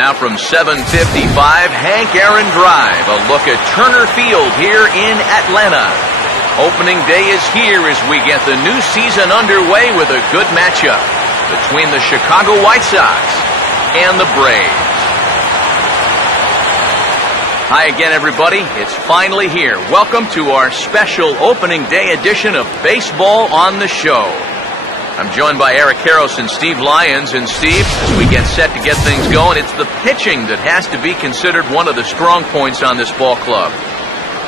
Now from 755, Hank Aaron Drive. A look at Turner Field here in Atlanta. Opening day is here as we get the new season underway with a good matchup between the Chicago White Sox and the Braves. Hi again, everybody. It's finally here. Welcome to our special opening day edition of Baseball on the Show. I'm joined by Eric Harros and Steve Lyons. And Steve, as we get set to get things going, it's the pitching that has to be considered one of the strong points on this ball club.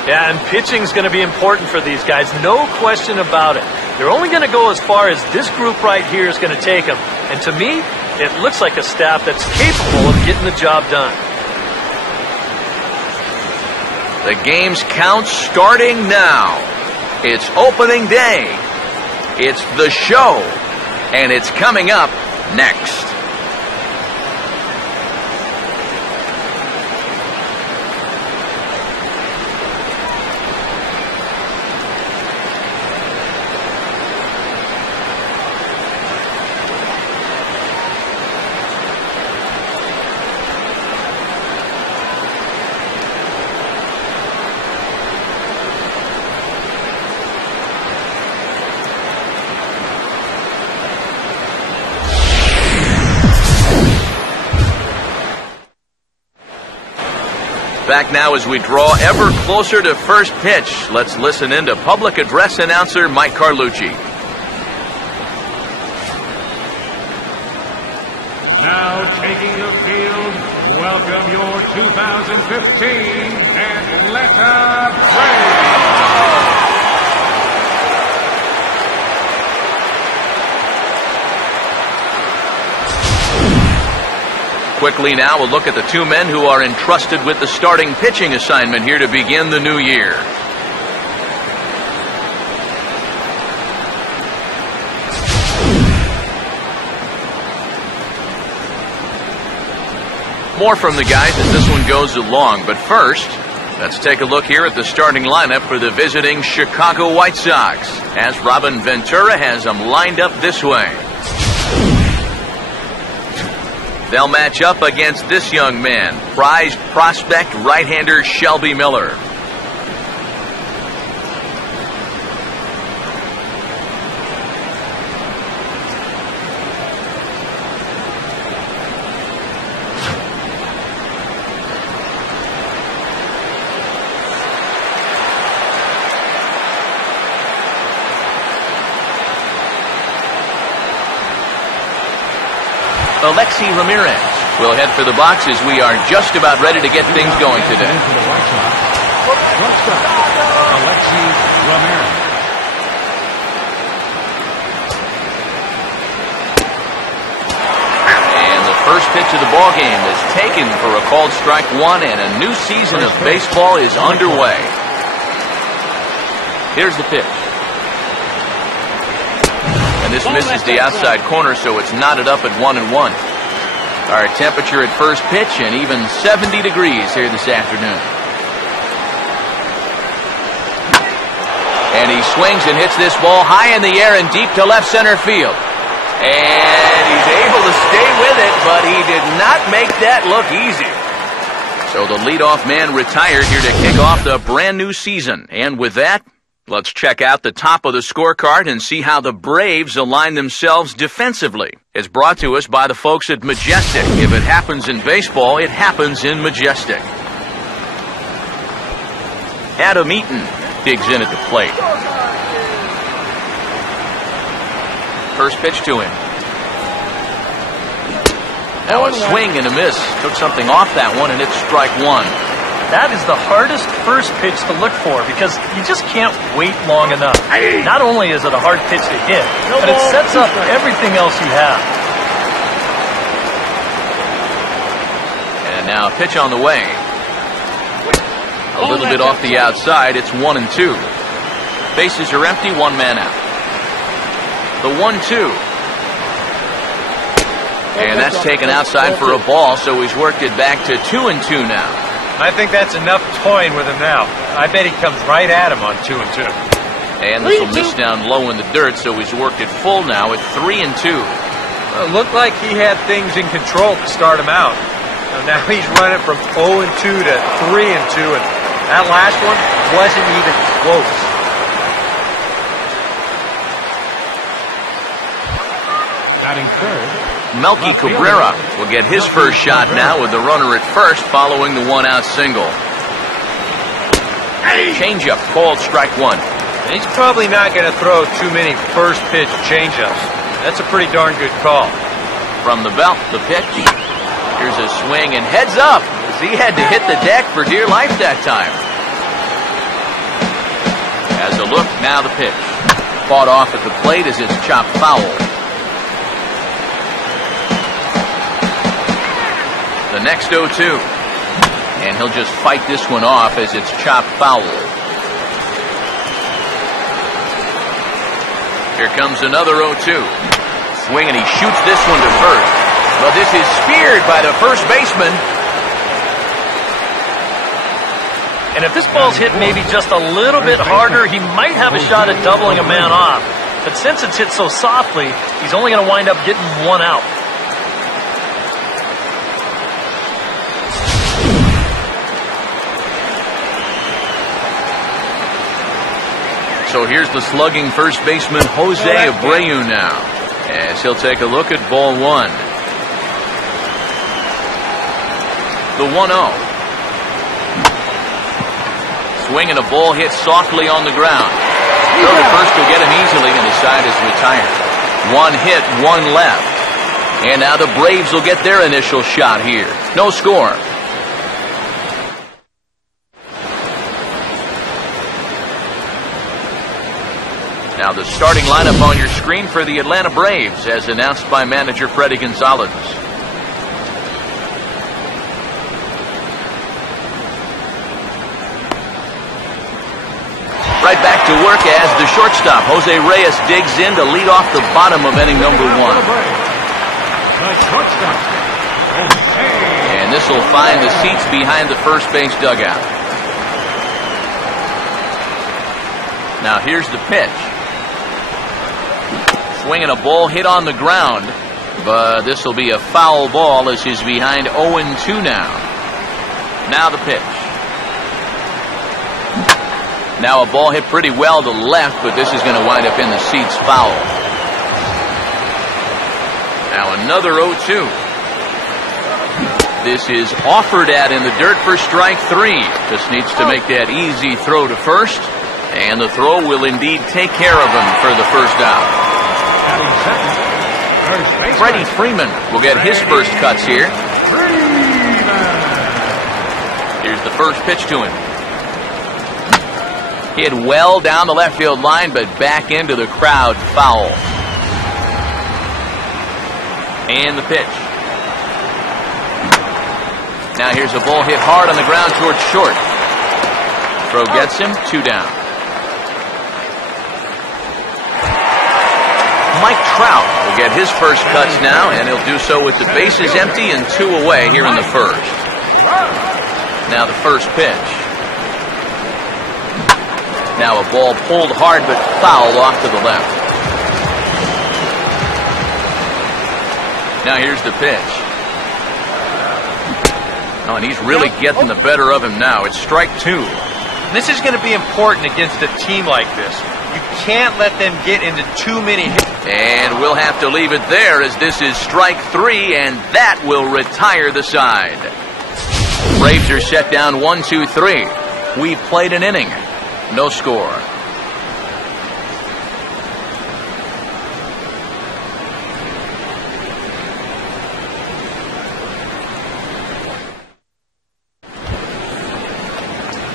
Yeah, and pitching's going to be important for these guys, no question about it. They're only going to go as far as this group right here is going to take them. And to me, it looks like a staff that's capable of getting the job done. The game's count starting now. It's opening day. It's the show. And it's coming up next. Back now as we draw ever closer to first pitch. Let's listen in to public address announcer Mike Carlucci. Now taking the field, welcome your 2015 Atlanta Braves. Quickly now, we'll look at the two men who are entrusted with the starting pitching assignment here to begin the new year. More from the guys as this one goes along, but first, let's take a look here at the starting lineup for the visiting Chicago White Sox, as Robin Ventura has them lined up this way. They'll match up against this young man, prized prospect right-hander Shelby Miller. Alexi Ramirez will head for the box as we are just about ready to get things going today. Alexi Ramirez. And the first pitch of the ball game is taken for a called strike one, and a new season of baseball is underway. Here's the pitch. This misses the outside corner, so it's knotted up at 1-1. Our temperature at first pitch and even 70 degrees here this afternoon. And he swings and hits this ball high in the air and deep to left center field. And he's able to stay with it, but he did not make that look easy. So the leadoff man retired here to kick off the brand new season. And with that, let's check out the top of the scorecard and see how the Braves align themselves defensively. It's brought to us by the folks at Majestic. If it happens in baseball, it happens in Majestic. Adam Eaton digs in at the plate. First pitch to him. Now a swing and a miss. Took something off that one, and it's strike one. That is the hardest first pitch to look for because you just can't wait long enough. Not only is it a hard pitch to hit, but it sets up everything else you have. And now a pitch on the way. A little bit off the outside. It's 1-2. Bases are empty, one man out. The 1-2. And that's taken outside for a ball, so he's worked it back to 2-2 now. I think that's enough toying with him now. I bet he comes right at him on 2-2. And this will miss down low in the dirt, so he's worked it full now at 3-2. Well, it looked like he had things in control to start him out. Now he's running from 0-2 to 3-2, and that last one wasn't even close. Batting third, Melky Cabrera will get his first shot now with the runner at first following the one-out single. Changeup called strike one. He's probably not going to throw too many first-pitch changeups. That's a pretty darn good call. From the belt, the pitch. Here's a swing and heads up as he had to hit the deck for dear life that time. As a look, now the pitch. Fought off at the plate as it's chopped foul. The next 0-2. And he'll just fight this one off as it's chopped foul. Here comes another 0-2. Swing and he shoots this one to first. But this is speared by the first baseman. And if this ball's hit maybe just a little bit harder, he might have a shot at doubling a man off. But since it's hit so softly, he's only going to wind up getting one out. So here's the slugging first baseman Jose Abreu now, as he'll take a look at ball one. The 1-0. Swing and a ball hit softly on the ground. Throw to first will get him easily, and the side is retired. One hit, one left. And now the Braves will get their initial shot here. No score. Now the starting lineup on your screen for the Atlanta Braves, as announced by manager Freddie Gonzalez. Right back to work as the shortstop, Jose Reyes, digs in to lead off the bottom of inning number one. And this will find the seats behind the first base dugout. Now here's the pitch. Swing and a ball hit on the ground, but this will be a foul ball as he's behind 0-2 now. Now the pitch. Now a ball hit pretty well to left, but this is going to wind up in the seats foul. Now another 0-2. This is offered at in the dirt for strike three. Just needs to make that easy throw to first, and the throw will indeed take care of him for the first out. Freddie Freeman will get his first cuts here. Here's the first pitch to him. Hit well down the left field line, but back into the crowd, foul. And the pitch. Now here's a ball hit hard on the ground towards short. Throw gets him, 2 down. Mike Trout will get his first cuts now, and he'll do so with the bases empty and 2 away here in the first. Now the first pitch. Now a ball pulled hard but foul off to the left. Now here's the pitch. Oh, and he's really getting the better of him now. It's strike 2. This is going to be important against a team like this. You can't let them get into too many hits. And we'll have to leave it there as this is strike 3, and that will retire the side. Braves are set down 1-2-3. We played an inning. No score.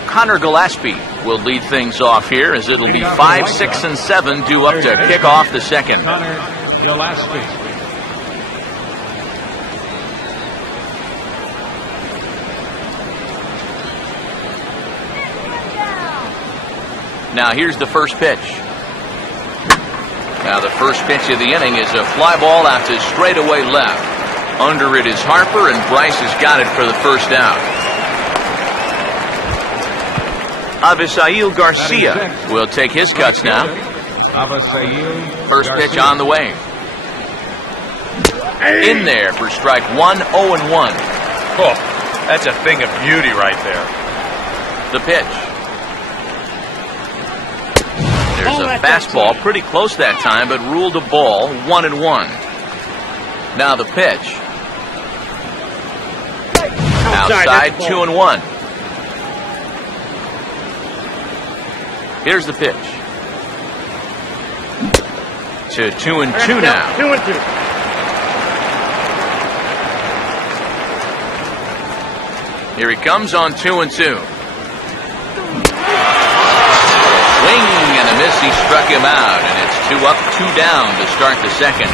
Connor Gillespie will lead things off here as it'll be 5, 6, and 7 due up to kick off the second. Connor Gillespie. Now here's the first pitch. Now the first pitch of the inning is a fly ball out to straightaway left. Under it is Harper, and Bryce has got it for the first out. Avisail Garcia will take his cuts now. First pitch on the way. In there for strike 1, 0-1. Oh, that's a thing of beauty right there. The pitch. There's a fastball pretty close that time, but ruled a ball, 1-1. Now the pitch. Outside, 2-1. Here's the pitch. To 2-2 now. 2-2. Here he comes on 2-2. Swing and a miss. He struck him out, and it's 2 up, 2 down to start the second.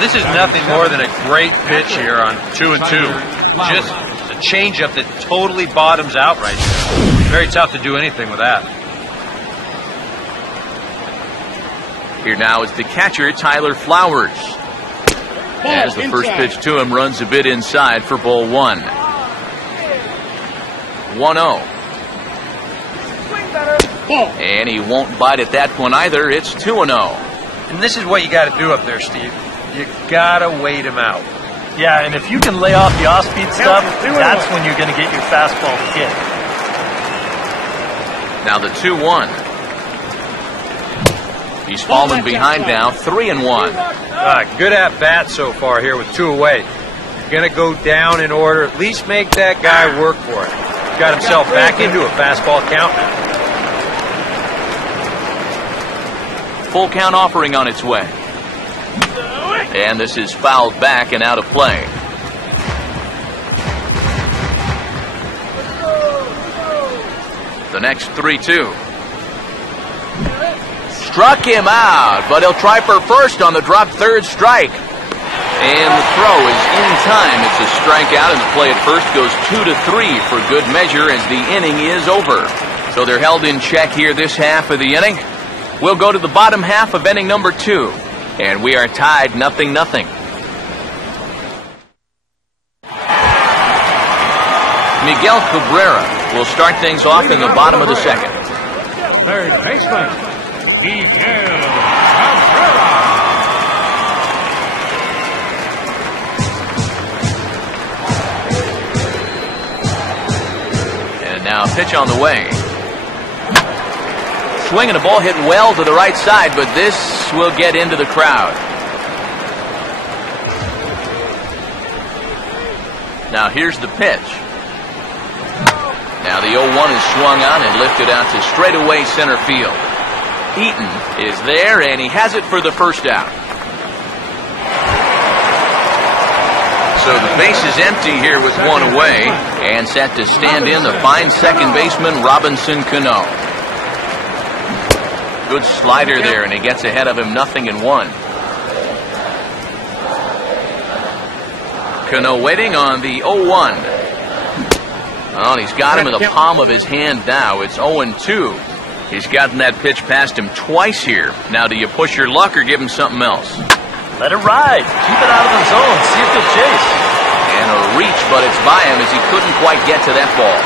This is nothing more than a great pitch here on 2-2. Just a changeup that totally bottoms out right there. Very tough to do anything with that. Here now is the catcher, Tyler Flowers. As the first pitch to him runs a bit inside for ball 1. 1-0. And he won't bite at that one either. It's 2-0. And this is what you got to do up there, Steve. You got to wait him out. Yeah, and if you can lay off the off-speed stuff, that's when you're going to get your fastball to hit. Now the 2-1. He's fallen behind now, 3-1. Good at bat so far here with 2 away. You're going to go down in order. At least make that guy work for it. Got himself back into a fastball count now. Full count offering on its way. And this is fouled back and out of play. The next 3-2. Struck him out, but he'll try for first on the drop third strike. And the throw is in time. It's a strikeout, and the play at first goes 2-3 for good measure as the inning is over. So they're held in check here this half of the inning. We'll go to the bottom half of inning number 2, and we are tied 0-0. Miguel Cabrera will start things off in the bottom of the second. Third baseman, Miguel Cabrera. And now a pitch on the way. Swinging a ball hit well to the right side, but this will get into the crowd. Now here's the pitch. Now the 0-1 is swung on and lifted out to straightaway center field. Eaton is there, and he has it for the first out. So the base is empty here with 1 away, and set to stand in the fine second baseman, Robinson Cano. Good slider there, and he gets ahead of him 0-1. Cano waiting on the 0-1. Oh, he's got him in the palm of his hand now. It's 0-2. He's gotten that pitch past him twice here. Now, do you push your luck or give him something else? Let it ride. Keep it out of the zone. See if he'll chase. And a reach, but it's by him as he couldn't quite get to that ball.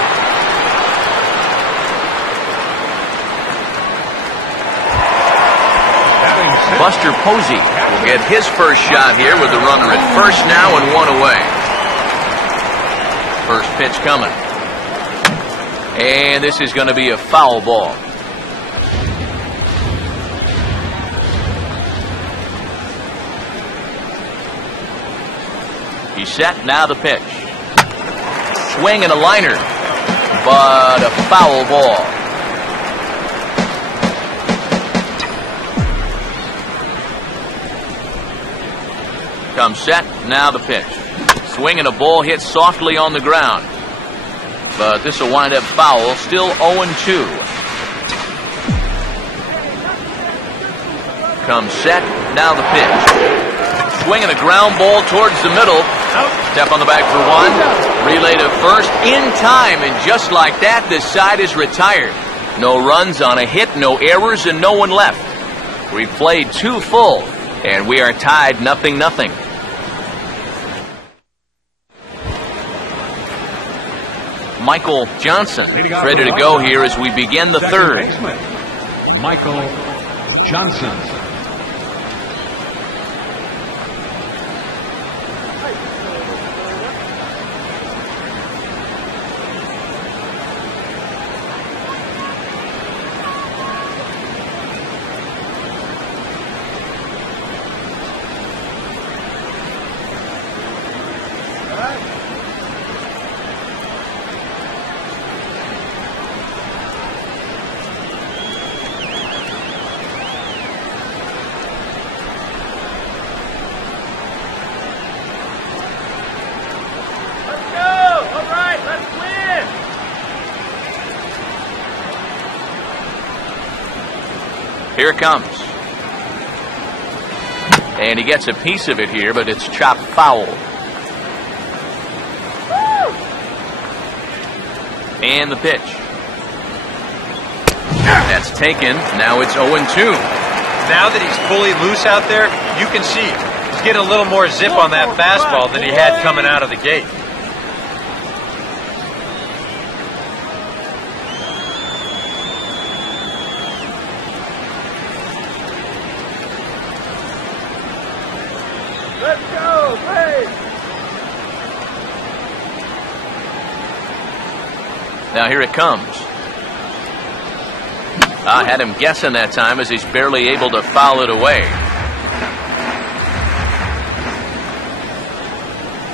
Buster Posey will get his first shot here with the runner at first now and 1 away. First pitch coming. And this is going to be a foul ball. He's set, now the pitch. Swing and a liner, but a foul ball. Comes set, now the pitch. Swing and a ball hit softly on the ground. But this will wind up foul, still 0-2. Comes set, now the pitch. Swinging a ground ball towards the middle. Step on the bag for 1. Relay to first in time, and just like that, this side is retired. No runs on a hit, no errors, and no one left. We've played 2 full, and we are tied 0-0. Michael Johnson ready to go here as we begin the third. Michael Johnson. Here it comes. And he gets a piece of it here, but it's chopped foul. And the pitch. That's taken. Now it's 0-2. Now that he's fully loose out there, you can see he's getting a little more zip on that fastball than he had coming out of the gate. Let's go, hey! Now here it comes. I had him guessing that time as he's barely able to foul it away.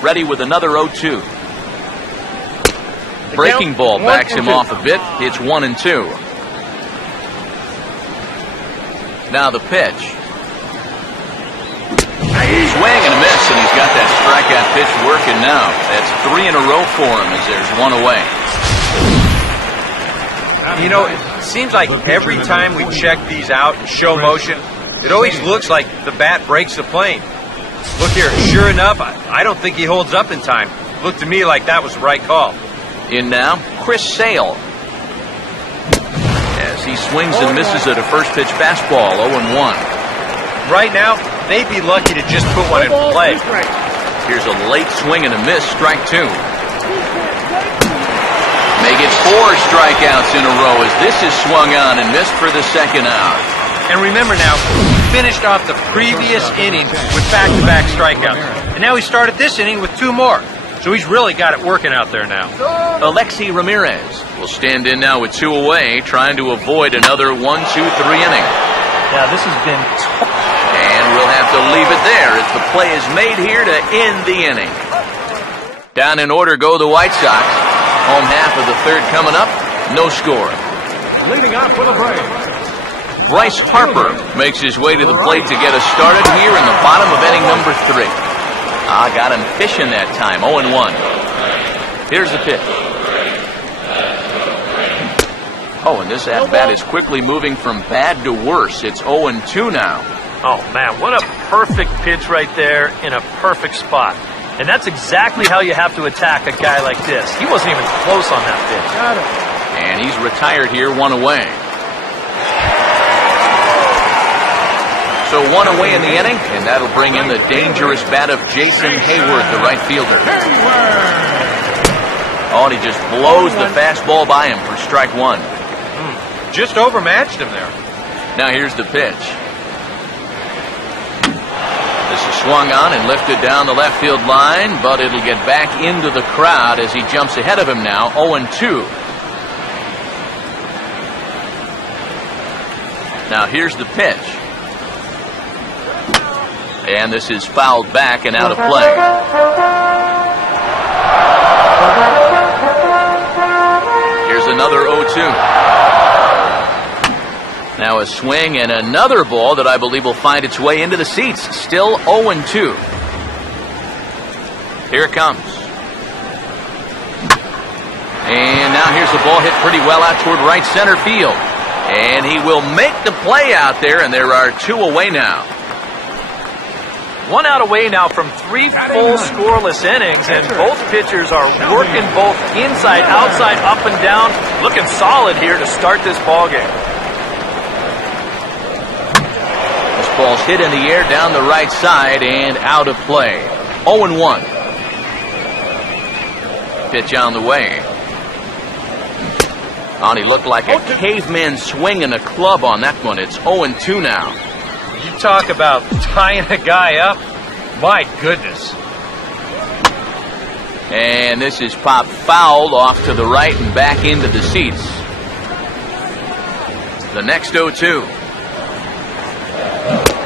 Ready with another 0-2. Breaking ball backs him off a bit. It's 1-2. Now the pitch. Swing and a miss, and he's got that strikeout pitch working now. That's 3 in a row for him as there's one away. You know, it seems like every time we check these out in show motion, it always looks like the bat breaks the plane. Look here, sure enough, I don't think he holds up in time. Looked to me like that was the right call. In now, Chris Sale. As he swings and misses at a first pitch fastball, 0-1. Right now, they'd be lucky to just put one in play. Here's a late swing and a miss, strike 2. Make it 4 strikeouts in a row as this is swung on and missed for the second out. And remember now, he finished off the previous inning with back-to-back strikeouts. And now he started this inning with 2 more. So he's really got it working out there now. Alexi Ramirez will stand in now with 2 away, trying to avoid another 1-2-3 inning. Yeah, this has been And we'll have to leave it there as the play is made here to end the inning. Down in order go the White Sox. Home half of the third coming up. No score. Leading off for the Braves. Bryce Harper makes his way to the plate to get us started here in the bottom of inning number 3. Got him fishing that time. 0-1. Here's the pitch. And this at-bat is quickly moving from bad to worse. It's 0-2 now. Oh, man, what a perfect pitch right there in a perfect spot. And that's exactly how you have to attack a guy like this. He wasn't even close on that pitch. And he's retired here, 1 away. So 1 away in the inning, and that'll bring in the dangerous bat of Jason Hayward, the right fielder. And he just blows the fastball by him for strike 1. Just overmatched him there. Now here's the pitch. This is swung on and lifted down the left field line, but it'll get back into the crowd as he jumps ahead of him now, 0-2. Now here's the pitch. And this is fouled back and out of play. Here's another 0-2. Now a swing and another ball that I believe will find its way into the seats. Still 0-2. Here it comes. And now here's the ball hit pretty well out toward right center field. And he will make the play out there, and there are 2 away now. 1 out away now from 3 full scoreless innings, and both pitchers are working both inside, outside, up and down. Looking solid here to start this ballgame. Ball's hit in the air down the right side and out of play. 0-1. Pitch on the way. He looked like a caveman swinging a club on that one. It's 0-2 now. You talk about tying a guy up. My goodness. And this is popped foul off to the right and back into the seats. The next 0-2.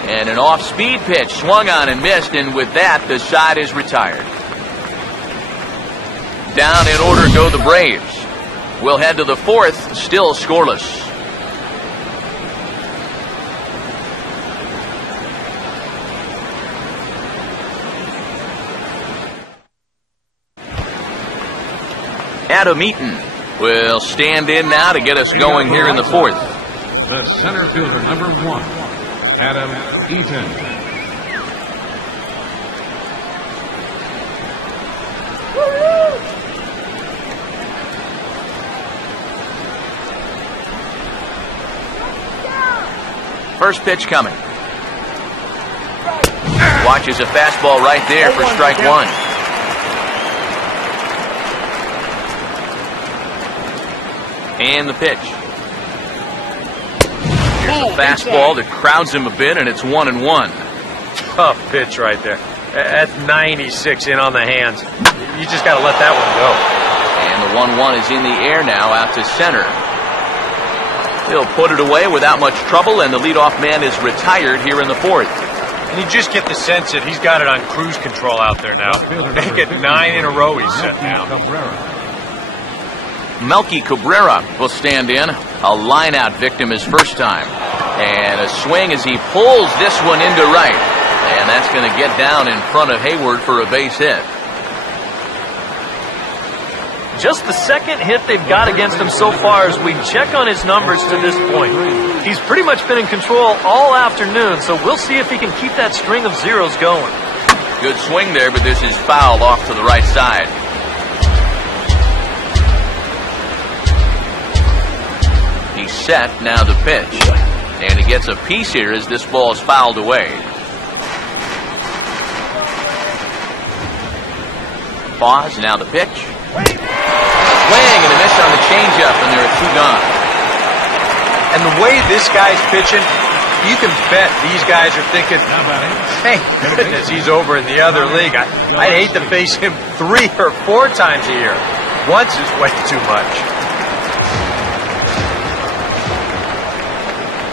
And an off-speed pitch swung on and missed, and with that, the side is retired. Down in order go the Braves. We'll head to the 4th, still scoreless. Adam Eaton will stand in now to get us going here in the 4th. the center fielder, number 1, Adam Eaton. First pitch coming. Watches a fastball right there for strike 1. And the pitch. Here's a fastball that crowds him a bit, and it's 1-1. Tough pitch right there. That's 96 in on the hands. You just got to let that one go. And the 1-1 is in the air now out to center. He'll put it away without much trouble, and the leadoff man is retired here in the 4th. And you just get the sense that he's got it on cruise control out there now. Make it 9 in a row he's set down. Melky Cabrera will stand in. A line-out victim his first time. And a swing as he pulls this one into right. And that's going to get down in front of Hayward for a base hit. Just the second hit they've got against him so far as we check on his numbers to this point. He's pretty much been in control all afternoon, so we'll see if he can keep that string of zeros going. Good swing there, but this is fouled off to the right side. He's set, now the pitch. And he gets a piece here as this ball is fouled away. Pause, now the pitch. Swing and a miss on the changeup, and there are 2 gone. And the way this guy's pitching, you can bet these guys are thinking, hey, goodness, he's over in the other league. I'd hate to face him 3 or 4 times a year. Once is way too much.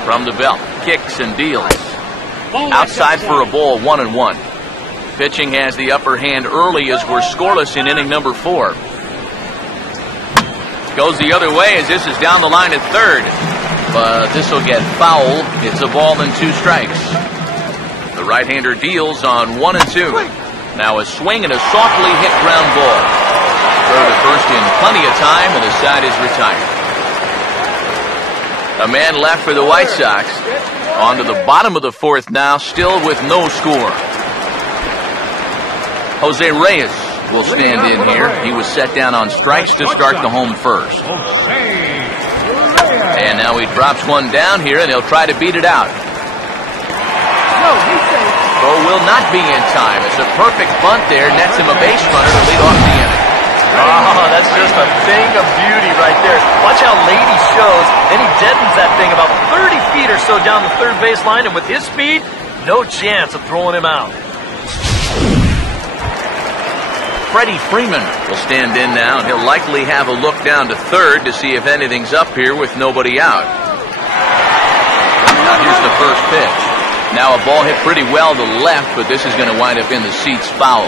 From the belt, kicks and deals. Outside for a ball, 1-1. Pitching has the upper hand early as we're scoreless in inning number 4. Goes the other way as this is down the line at third. But this will get foul. It's a ball and 2 strikes. The right-hander deals on 1 and 2. Now a swing and a softly hit ground ball. Throw to first in plenty of time, and the side is retired. A man left for the White Sox. On to the bottom of the 4th now, still with no score. Jose Reyes will stand in here. He was set down on strikes to start the home first. And now he drops one down here, and he'll try to beat it out. Throw will not be in time. It's a perfect bunt there. Nets him a base runner to lead off the inning. Oh, that's just a thing of beauty right there. Watch how late he shows. Then he deadens that thing about 30 feet or so down the third base line, and with his speed, no chance of throwing him out. Freddie Freeman will stand in now, and he'll likely have a look down to third to see if anything's up here with nobody out. Now here's the first pitch. Now a ball hit pretty well to the left, but this is going to wind up in the seats foul.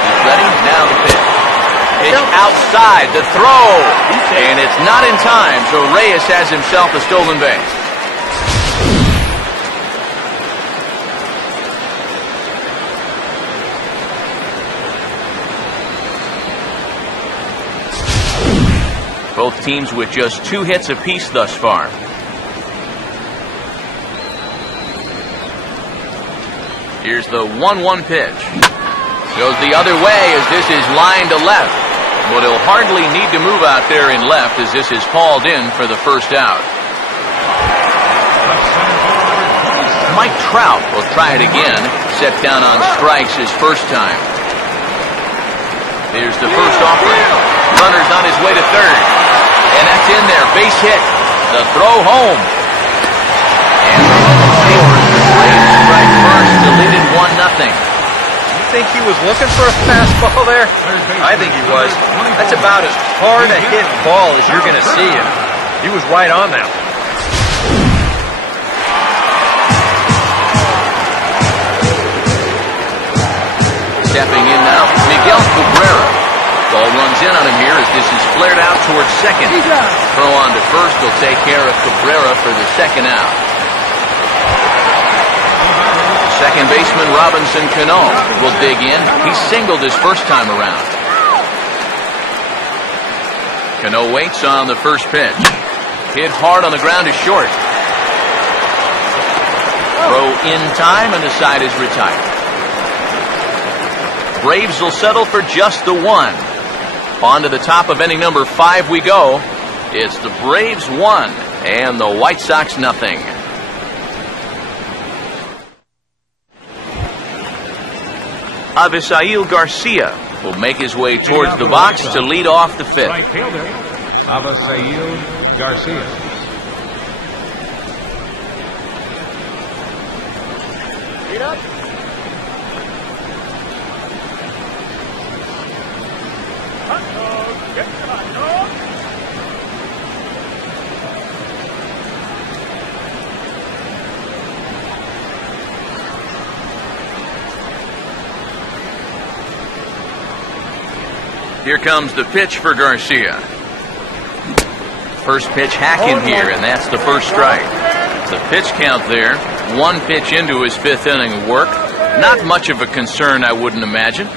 He's ready, now the pitch. Pitch outside, the throw, and it's not in time, so Reyes has himself a stolen base. Both teams with just 2 hits apiece thus far. Here's the 1-1 pitch. Goes the other way as this is lined to left. But he'll hardly need to move out there in left as this is hauled in for the first out. Mike Trout will try it again. Set down on strikes his first time. Here's the first offering. Runner's on his way to third. And that's in there. Base hit. The throw home. And strike first, deleted 1-0. You think he was looking for a fastball there? I think he was. That's about as hard a hit ball as you're going to see, and he was right on that. Stepping in now, Miguel Cabrera. Ball runs in on him here as this is flared out towards second. Throw on to first will take care of Cabrera for the second out. Second baseman Robinson Cano will dig in. He singled his first time around. Cano waits on the first pitch. Hit hard on the ground is short. Throw in time, and the side is retired. Braves will settle for just the one. On to the top of inning number 5 we go. It's the Braves 1 and the White Sox nothing. Avisail Garcia will make his way towards the box to lead off the 5th. Right fielder, Avisail Garcia. Lead up. Get the hot dog. Here comes the pitch for Garcia. First pitch hacking here, and that's the first strike. The pitch count there, 1 pitch into his 5th inning of work. Not much of a concern, I wouldn't imagine.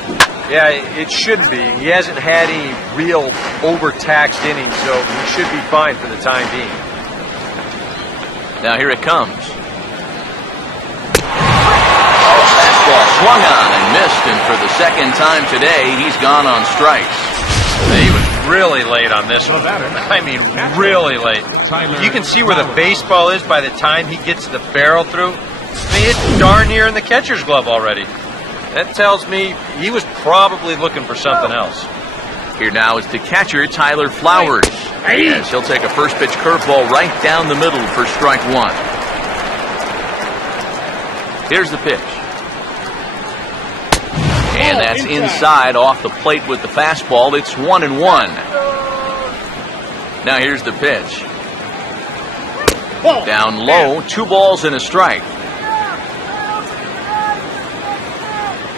Yeah, it shouldn't be. He hasn't had any real overtaxed innings, so he should be fine for the time being. Now here it comes. Fastball swung on and missed, and for the second time today, he's gone on strikes. He was really late on this one. I mean, really late. You can see where the baseball is by the time he gets the barrel through. I mean, it's darn near in the catcher's glove already. That tells me he was probably looking for something else. Here now is the catcher, Tyler Flowers. Yes, he'll take a first pitch curveball right down the middle for strike 1. Here's the pitch. And that's inside off the plate with the fastball. It's 1-1. Now here's the pitch. Down low, 2 balls and a strike.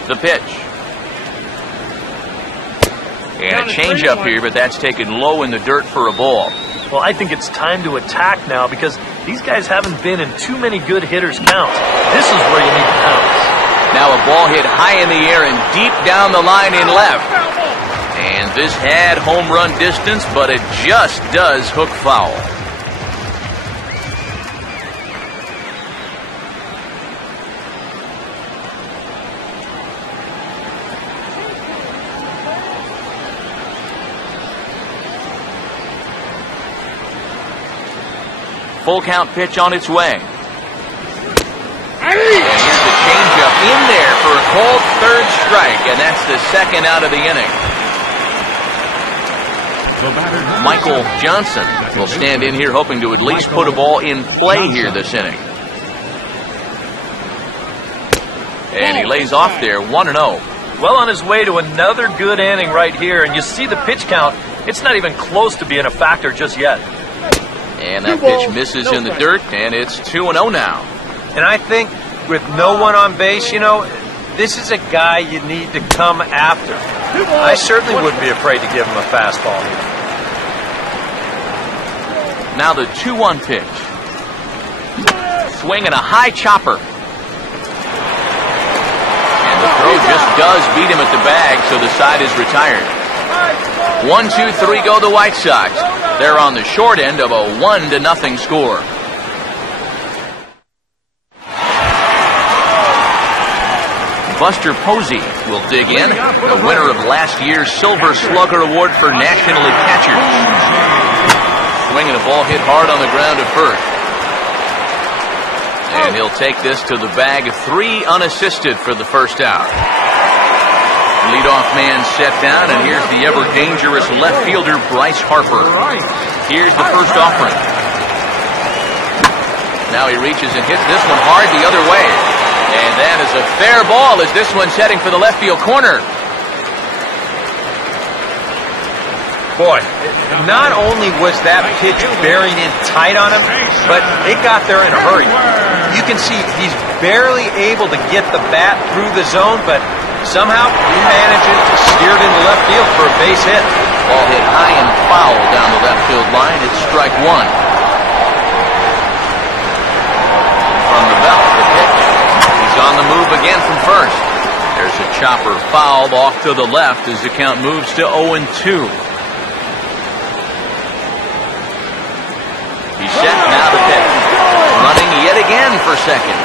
The pitch. And a changeup here, but that's taken low in the dirt for a ball. Well, I think it's time to attack now because these guys haven't been in too many good hitters' counts. This is where you need to pounce. Now a ball hit high in the air and deep down the line in left. And this had home run distance, but it just does hook foul. Full count pitch on its way. And here's the changeup in there for a called 3rd strike, and that's the 2nd out of the inning. Michael Johnson will stand in here hoping to at least put a ball in play here this inning. And he lays off there, 1-0. Well on his way to another good inning right here, and you see the pitch count. It's not even close to being a factor just yet. And that pitch misses in the dirt, and it's 2-0 now. And I think with no one on base, you know, this is a guy you need to come after. I certainly wouldn't be afraid to give him a fastball here. Now the 2-1 pitch. Swinging a high chopper. And the throw just does beat him at the bag, so the side is retired. 1-2-3 go the White Sox. They're on the short end of a 1-0 score. Buster Posey will dig in, the winner of last year's Silver Slugger Award for National League catchers. Swinging a ball hit hard on the ground at first. And he'll take this to the bag, 3 unassisted for the first out. Leadoff man set down, and here's the ever-dangerous left fielder, Bryce Harper. Here's the first offering. Now he reaches and hits this one hard the other way. And that is a fair ball as this one's heading for the left field corner. Boy, not only was that pitch bearing in tight on him, but it got there in a hurry. You can see he's barely able to get the bat through the zone, but somehow he manages to steer it into left field for a base hit. Ball hit high and foul down the left field line. It's strike 1. From the belt, the pitch. He's on the move again from first. There's a chopper foul off to the left as the count moves to 0-2. again for second.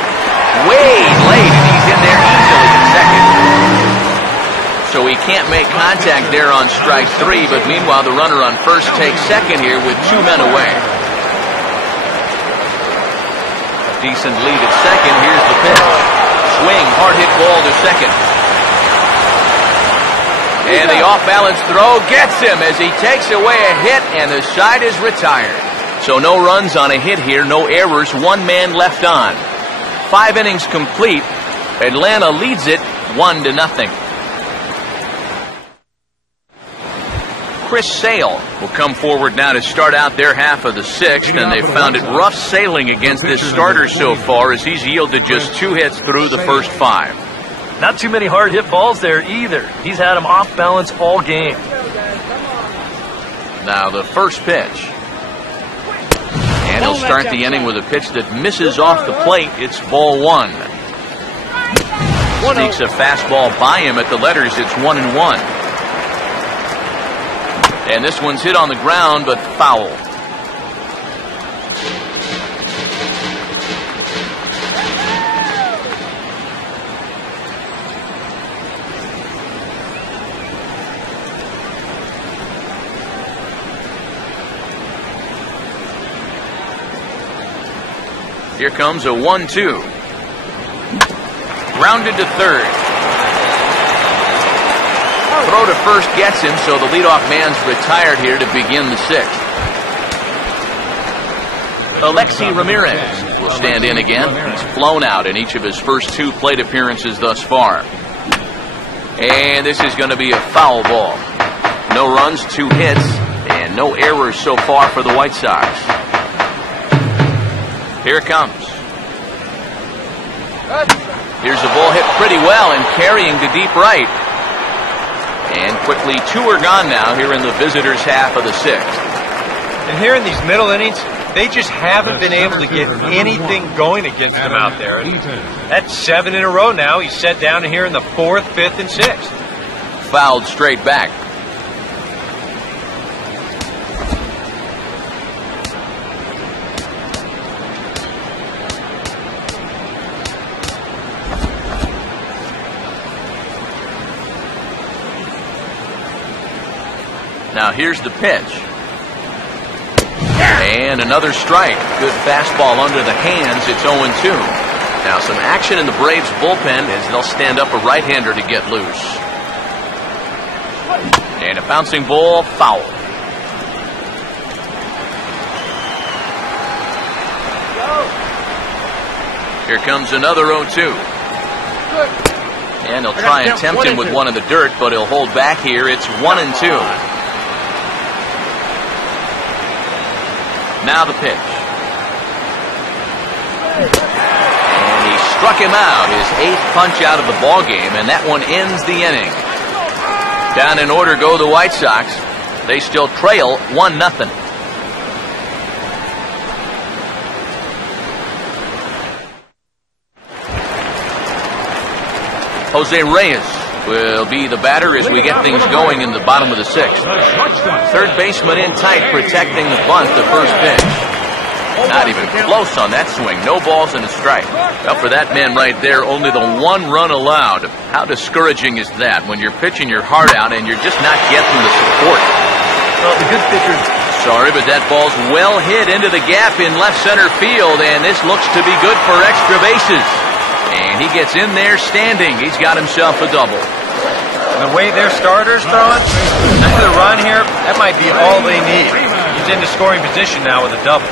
Way late, and he's in there easily at second. So he can't make contact there on strike 3, but meanwhile the runner on first takes second here with 2 men away. A decent lead at second. Here's the pitch. Swing, hard hit ball to second. And the off-balance throw gets him as he takes away a hit, and the side is retired. So no runs on a hit here, no errors, 1 man left on. 5 innings complete. Atlanta leads it 1-0. Chris Sale will come forward now to start out their half of the 6th, and they've found it rough sailing against this starter so far as he's yielded just 2 hits through the first 5. Not too many hard hit balls there either. He's had them off balance all game. Now the first pitch. And he'll start the inning with a pitch that misses off the plate. It's ball 1. Sneaks a fastball by him at the letters. It's 1-1. And this one's hit on the ground, but foul. Here comes a 1-2. Grounded to third. Throw to first gets him, so the leadoff man's retired here to begin the 6th. Alexi Ramirez will stand in again. He's flown out in each of his first 2 plate appearances thus far. And this is going to be a foul ball. No runs, 2 hits, and no errors so far for the White Sox. Here it comes. Here's a ball hit pretty well and carrying to deep right. And quickly 2 are gone now here in the visitors' half of the 6th. And here in these middle innings, they just haven't been able to get anything going against them out there. And that's 7 in a row now. He's set down here in the 4th, 5th, and 6th. Fouled straight back. Now here's the pitch. And another strike. Good fastball under the hands. It's 0-2. Now some action in the Braves bullpen as they'll stand up a right-hander to get loose. And a bouncing ball, foul. Here comes another 0-2. And he'll try and tempt him with one in the dirt, but he'll hold back here. It's 1-2. Now the pitch. And he struck him out, his 8th punch out of the ball game, and that one ends the inning. Down in order go the White Sox. They still trail 1-0. Jose Reyes will be the batter as we get things going in the bottom of the 6th. Third baseman in tight, protecting the bunt, the first pitch. Not even close on that swing. No balls and a strike. Well, for that man right there, only the 1 run allowed. How discouraging is that when you're pitching your heart out and you're just not getting the support? Well, the good pitchers. Sorry, but that ball's well hit into the gap in left center field, and this looks to be good for extra bases. And he gets in there standing. He's got himself a double. And the way their starter's throwing, another run here, that might be all they need. He's into scoring position now with a double.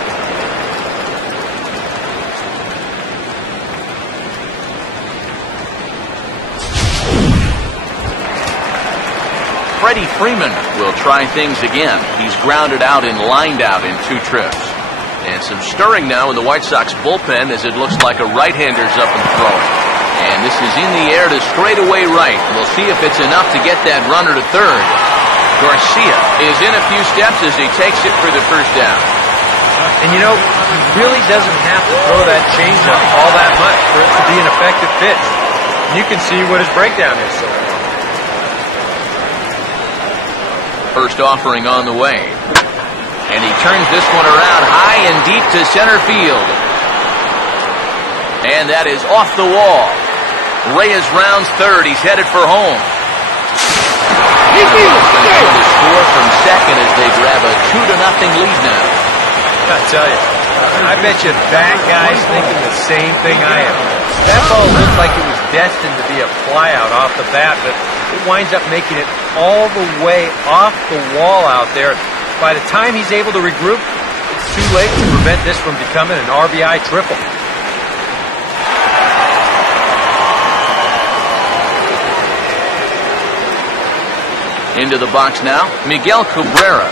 Freddie Freeman will try things again. He's grounded out and lined out in 2 trips. And some stirring now in the White Sox bullpen as it looks like a right-hander's up and throwing. And this is in the air to straightaway right. We'll see if it's enough to get that runner to third. Garcia is in a few steps as he takes it for the first down. And you know, he really doesn't have to throw that changeup all that much for it to be an effective pitch. And you can see what his breakdown is so far. First offering on the way. And he turns this one around high and deep to center field. And that is off the wall. Reyes rounds third. He's headed for home. He's going to score from second as they grab a 2-0 lead now. I tell you, I bet you that guy's thinking the same thing I am. That ball looked like it was destined to be a flyout off the bat, but it winds up making it all the way off the wall out there. By the time he's able to regroup, it's too late to prevent this from becoming an RBI triple. Into the box now, Miguel Cabrera,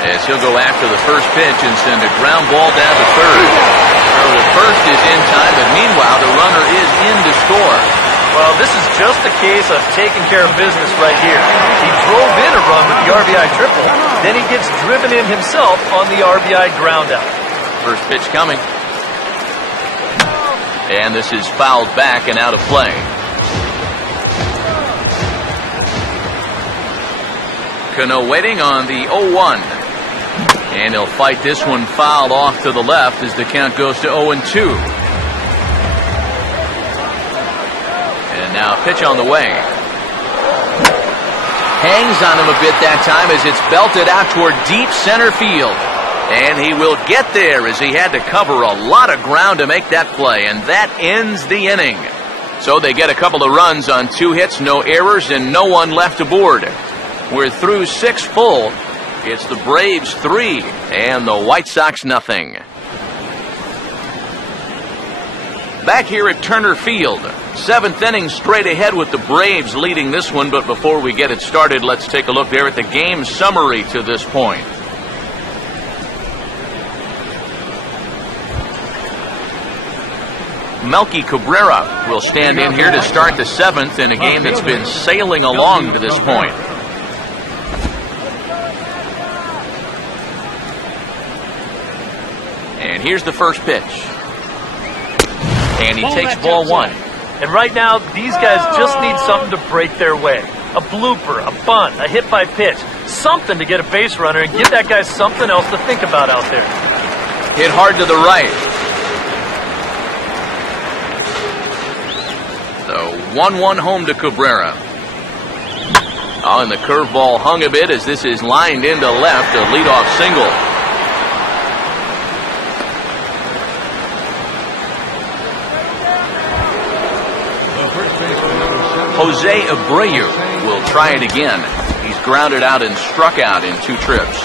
as he'll go after the first pitch and send a ground ball down to third. So the first is in time, but meanwhile the runner is in to score. Well, this is just a case of taking care of business right here. He drove in a run with the RBI triple, then he gets driven in himself on the RBI groundout. First pitch coming. And this is fouled back and out of play. Cano waiting on the 0-1. And he'll fight this one fouled off to the left as the count goes to 0-2. And now a pitch on the way. Hangs on him a bit that time as it's belted out toward deep center field. And he will get there as he had to cover a lot of ground to make that play. And that ends the inning. So they get a couple of runs on 2 hits, no errors, and no one left aboard. We're through 6 full. It's the Braves 3 and the White Sox nothing. Back here at Turner Field, 7th inning straight ahead with the Braves leading this one. But before we get it started, let's take a look there at the game summary to this point. Melky Cabrera will stand in here to start the 7th in a game that's been sailing along to this point. And here's the first pitch. And he takes ball 1. And right now, these guys just need something to break their way. A blooper, a bunt, a hit by pitch. Something to get a base runner and give that guy something else to think about out there. Hit hard to the right. So 1-1 home to Cabrera. Oh, and the curveball hung a bit as this is lined into left, a leadoff single. Jose Abreu will try it again. He's grounded out and struck out in 2 trips.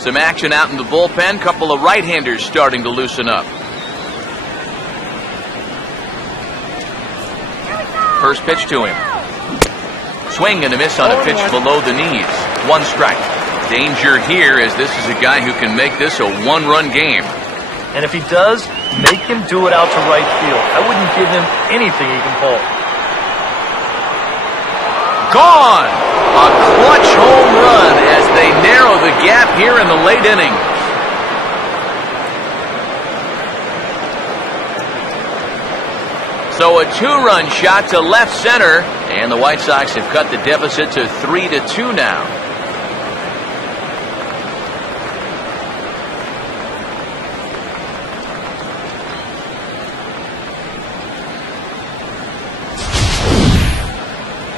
Some action out in the bullpen. Couple of right-handers starting to loosen up. First pitch to him. Swing and a miss on a pitch below the knees. 1 strike. Danger here as this is a guy who can make this a 1-run game. And if he does, make him do it out to right field. I wouldn't give him anything he can pull. Gone! A clutch home run as they narrow the gap here in the late inning. So a 2-run shot to left center, and the White Sox have cut the deficit to 3-2 now.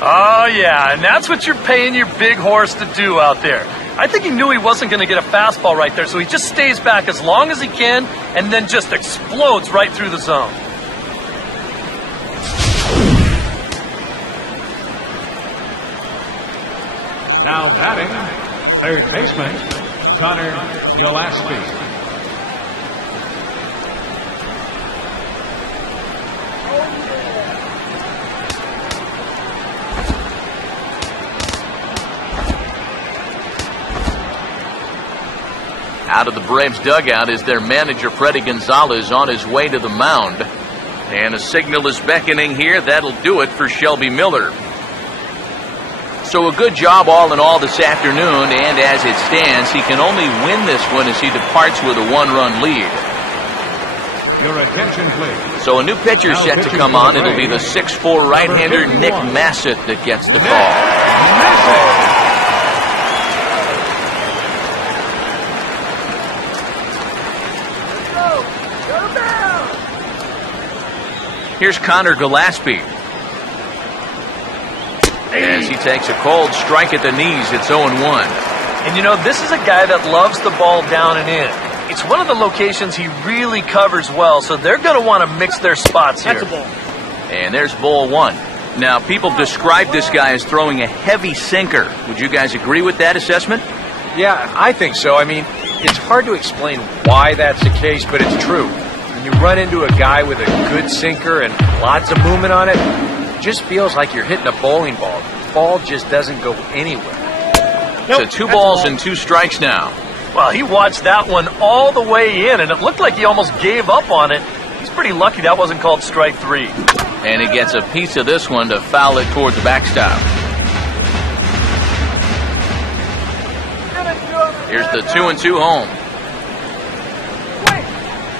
Oh, yeah, and that's what you're paying your big horse to do out there. I think he knew he wasn't going to get a fastball right there, so he just stays back as long as he can and then just explodes right through the zone. Now batting, third baseman, Connor Gillespie. Out of the Braves dugout is their manager, Freddie Gonzalez, on his way to the mound. And a signal is beckoning here. That'll do it for Shelby Miller. So a good job all in all this afternoon, and as it stands, he can only win this one as he departs with a 1-run lead. Your attention, please. So a new pitcher set to come on. It'll be the 6'4" right-hander Nick Massett that gets the call. Here's Connor Gillespie. As he takes a cold strike at the knees, it's 0-1. And you know, this is a guy that loves the ball down and in. It's one of the locations he really covers well, so they're going to want to mix their spots here. That's a ball. And there's ball one. Now, people describe this guy as throwing a heavy sinker. Would you guys agree with that assessment? Yeah, I think so. I mean, it's hard to explain why that's the case, but it's true. When you run into a guy with a good sinker and lots of movement on it, it just feels like you're hitting a bowling ball. The ball just doesn't go anywhere. So 2 balls and 2 strikes now. Well, he watched that one all the way in, and it looked like he almost gave up on it. He's pretty lucky that wasn't called strike 3. And he gets a piece of this one to foul it towards the backstop. Here's the 2-2 home.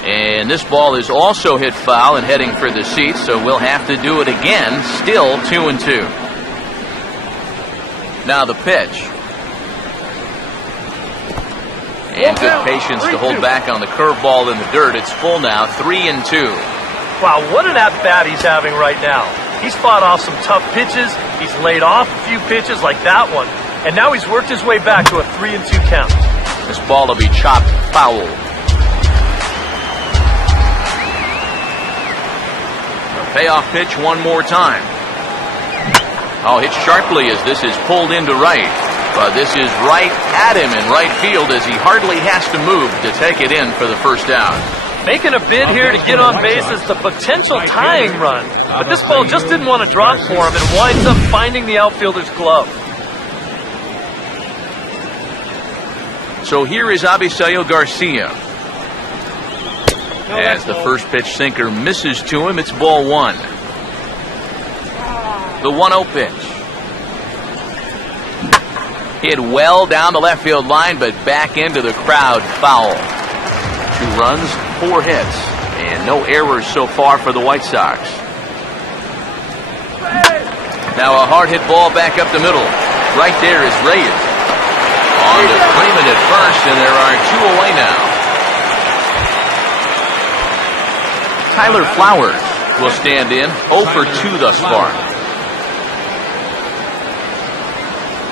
And this ball is also hit foul and heading for the seats, so we'll have to do it again. Still 2-2. Now the pitch. And good patience to hold back on the curveball in the dirt. It's full now, 3-2. Wow, what an at-bat he's having right now. He's fought off some tough pitches. He's laid off a few pitches like that one. And now he's worked his way back to a 3-2 count. This ball will be chopped foul. A payoff pitch one more time. Oh, hit sharply as this is pulled into right. But this is right at him in right field as he hardly has to move to take it in for the first out. Making a bid here to get on base is the potential tying run. But this ball just didn't want to drop for him and winds up finding the outfielder's glove. So here is Avisail Garcia. As the first pitch sinker misses to him, it's ball 1. The 1-0 pitch. Hit well down the left field line, but back into the crowd, foul. 2 runs, 4 hits, and no errors so far for the White Sox. Now a hard hit ball back up the middle. Right there is Reyes. On to Freeman at first, and there are 2 away now. Tyler Flowers will stand in, 0 for 2 thus far.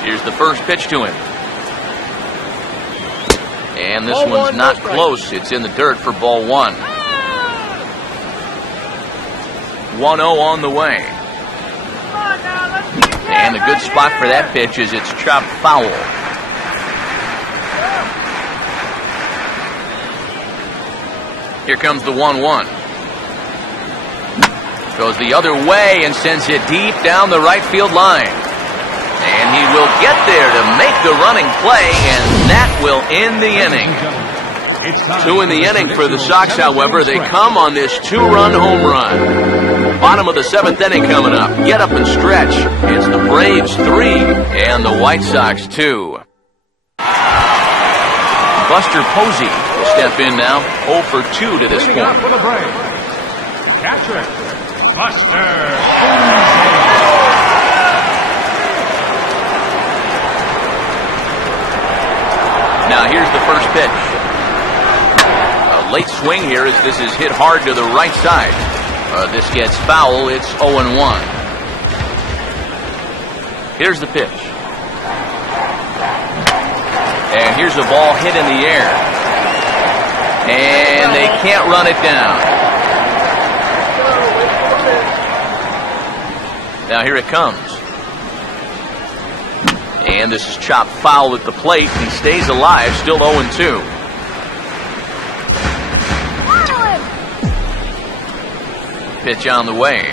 Here's the first pitch to him. And this one's not close. It's in the dirt for ball 1. 1-0 on the way. And the good spot for that pitch is it's chopped foul. Here comes the 1-1. Goes the other way and sends it deep down the right field line. And he will get there to make the running play, and that will end the inning. 2 in the inning for the Sox, however. They come on this 2-run home run. Bottom of the 7th inning coming up. Get up and stretch. It's the Braves 3 and the White Sox 2. Buster Posey will step in now, 0 for 2 to this point. For the Braves, catcher, Buster Posey. Now here's the first pitch. A late swing here as this is hit hard to the right side. This gets foul. It's 0-1. Here's the pitch. And here's a ball hit in the air. And they can't run it down. Now here it comes. And this is chopped foul at the plate. He stays alive, still 0-2. Pitch on the way.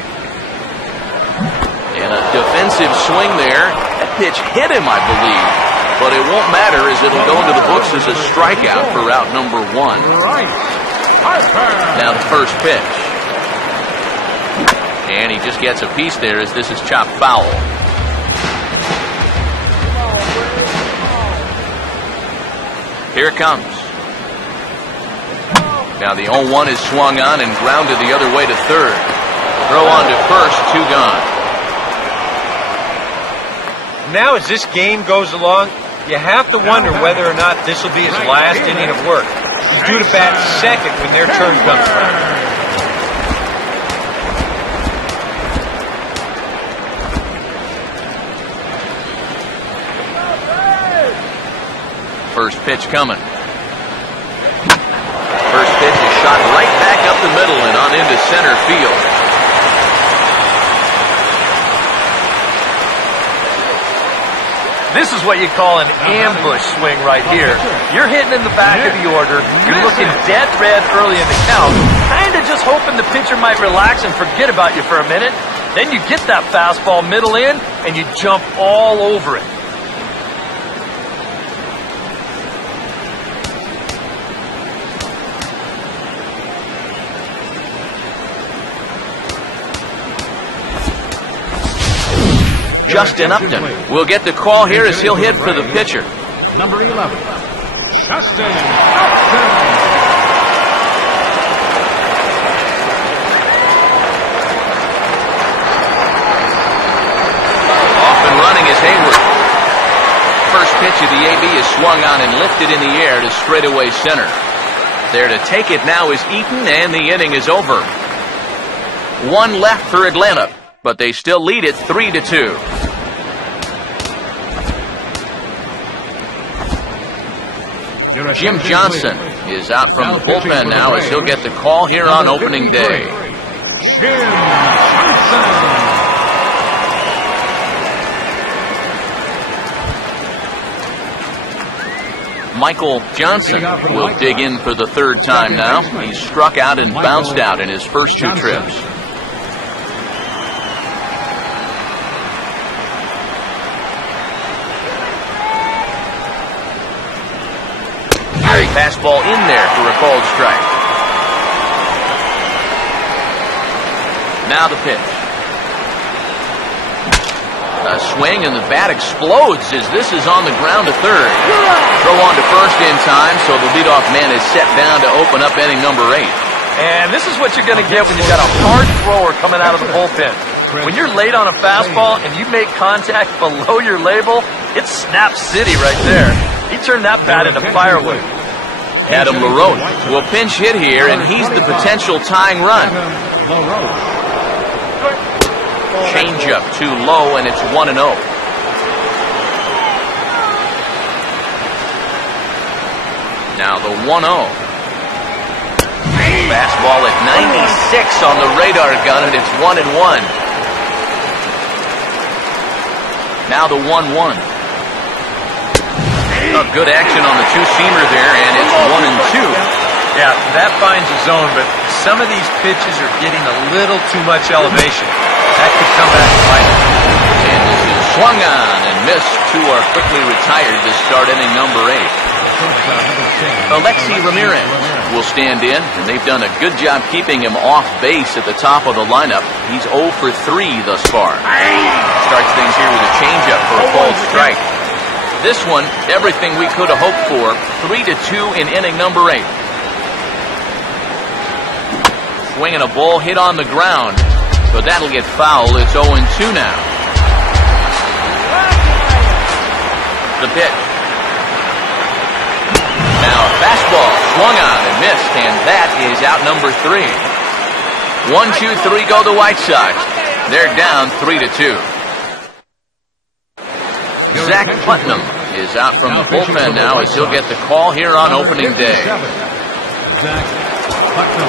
And a defensive swing there. That pitch hit him, I believe. But it won't matter as it'll go into the books as a strikeout for route number 1. Now the first pitch. And he just gets a piece there as this is chopped foul. Here it comes. Now the 0-1 is swung on and grounded the other way to third. Throw on to first, 2 gone. Now as this game goes along, you have to wonder whether or not this will be his last inning of work. He's due to bat second when their turn comes around. First pitch coming. First pitch is shot right back up the middle and on into center field. This is what you call an ambush swing right here. You're hitting in the back of the order. You're looking dead red early in the count, kind of just hoping the pitcher might relax and forget about you for a minute. Then you get that fastball middle in, and you jump all over it. Justin Upton will get the call here as he'll hit for the pitcher. Number 11, Justin Upton. Off and running is Hayward. First pitch of the AB is swung on and lifted in the air to straightaway center. There to take it now is Eaton, and the inning is over. 1 left for Atlanta, but they still lead it 3-2. Jim Johnson is out from the bullpen now as he'll get the call here on opening day. Jim Johnson. Michael Johnson will dig in for the 3rd time now. He's struck out and bounced out in his first 2 trips. Fastball in there for a called strike. Now the pitch. A swing and the bat explodes as this is on the ground to third. Throw on to first in time, so the leadoff man is set down to open up inning number 8. And this is what you're going to get when you've got a hard thrower coming out of the bullpen. When you're late on a fastball and you make contact below your label, it's Snap City right there. He turned that bat into firewood. Adam LaRoche will pinch hit here, and he's the potential tying run. Changeup too low, and it's 1-0. Now the 1-0. Fastball at 96 on the radar gun, and it's 1-1. Now the 1-1. Oh, good action on the two-seamer there, and it's 1-2. Yeah, that finds a zone, but some of these pitches are getting a little too much elevation. That could come back to bite them. And this is swung on and missed. 2 are quickly retired to start inning number 8. Alexi Ramirez will stand in, and they've done a good job keeping him off base at the top of the lineup. He's 0 for 3 thus far. Starts things here with a changeup for a called strike. This one, everything we could have hoped for. 3-2 in inning number 8. Swinging a ball hit on the ground, but that'll get foul. It's 0-2 now. The pitch. Now a fastball swung on and missed, and that is out number 3. 1-2-3 go the White Sox. They're down 3-2. Zach Putnam is out from the bullpen now as he'll get the call here on opening day.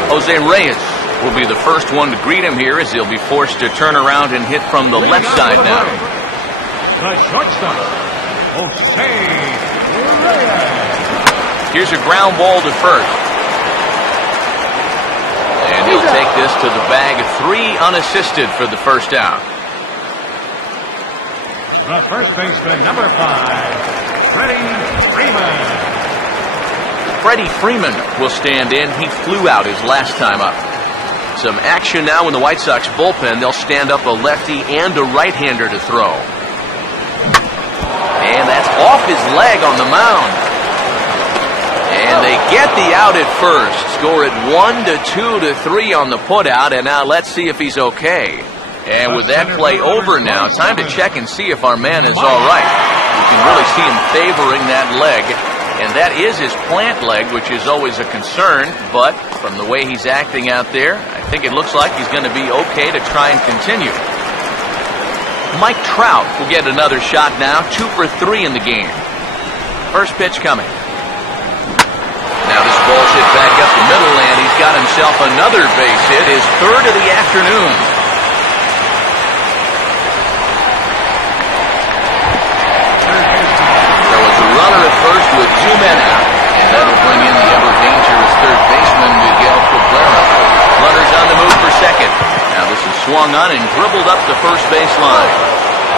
Jose Reyes will be the first one to greet him here as he'll be forced to turn around and hit from the left side now. The shortstop, Jose Reyes. Here's a ground ball to first. And he'll take this to the bag. 3 unassisted for the first out. The first baseman, number 5, Freddie Freeman. Freddie Freeman will stand in. He flew out his last time up. Some action now in the White Sox bullpen. They'll stand up a lefty and a right-hander to throw. And that's off his leg on the mound. And they get the out at first. Score it 1-2 to 3 on the putout. And now let's see if he's okay. And with that play over now, time to check and see if our man is all right. You can really see him favoring that leg. And that is his plant leg, which is always a concern. But from the way he's acting out there, I think it looks like he's going to be okay to try and continue. Mike Trout will get another shot now, 2 for 3 in the game. First pitch coming. Now this ball's hit back up the middle, and he's got himself another base hit, his third of the afternoon. So it's a runner at first with 2 men out, and that'll bring in the ever-dangerous third baseman, Miguel Cabrera. Runners on the move for second. Now this is swung on and dribbled up the first base line.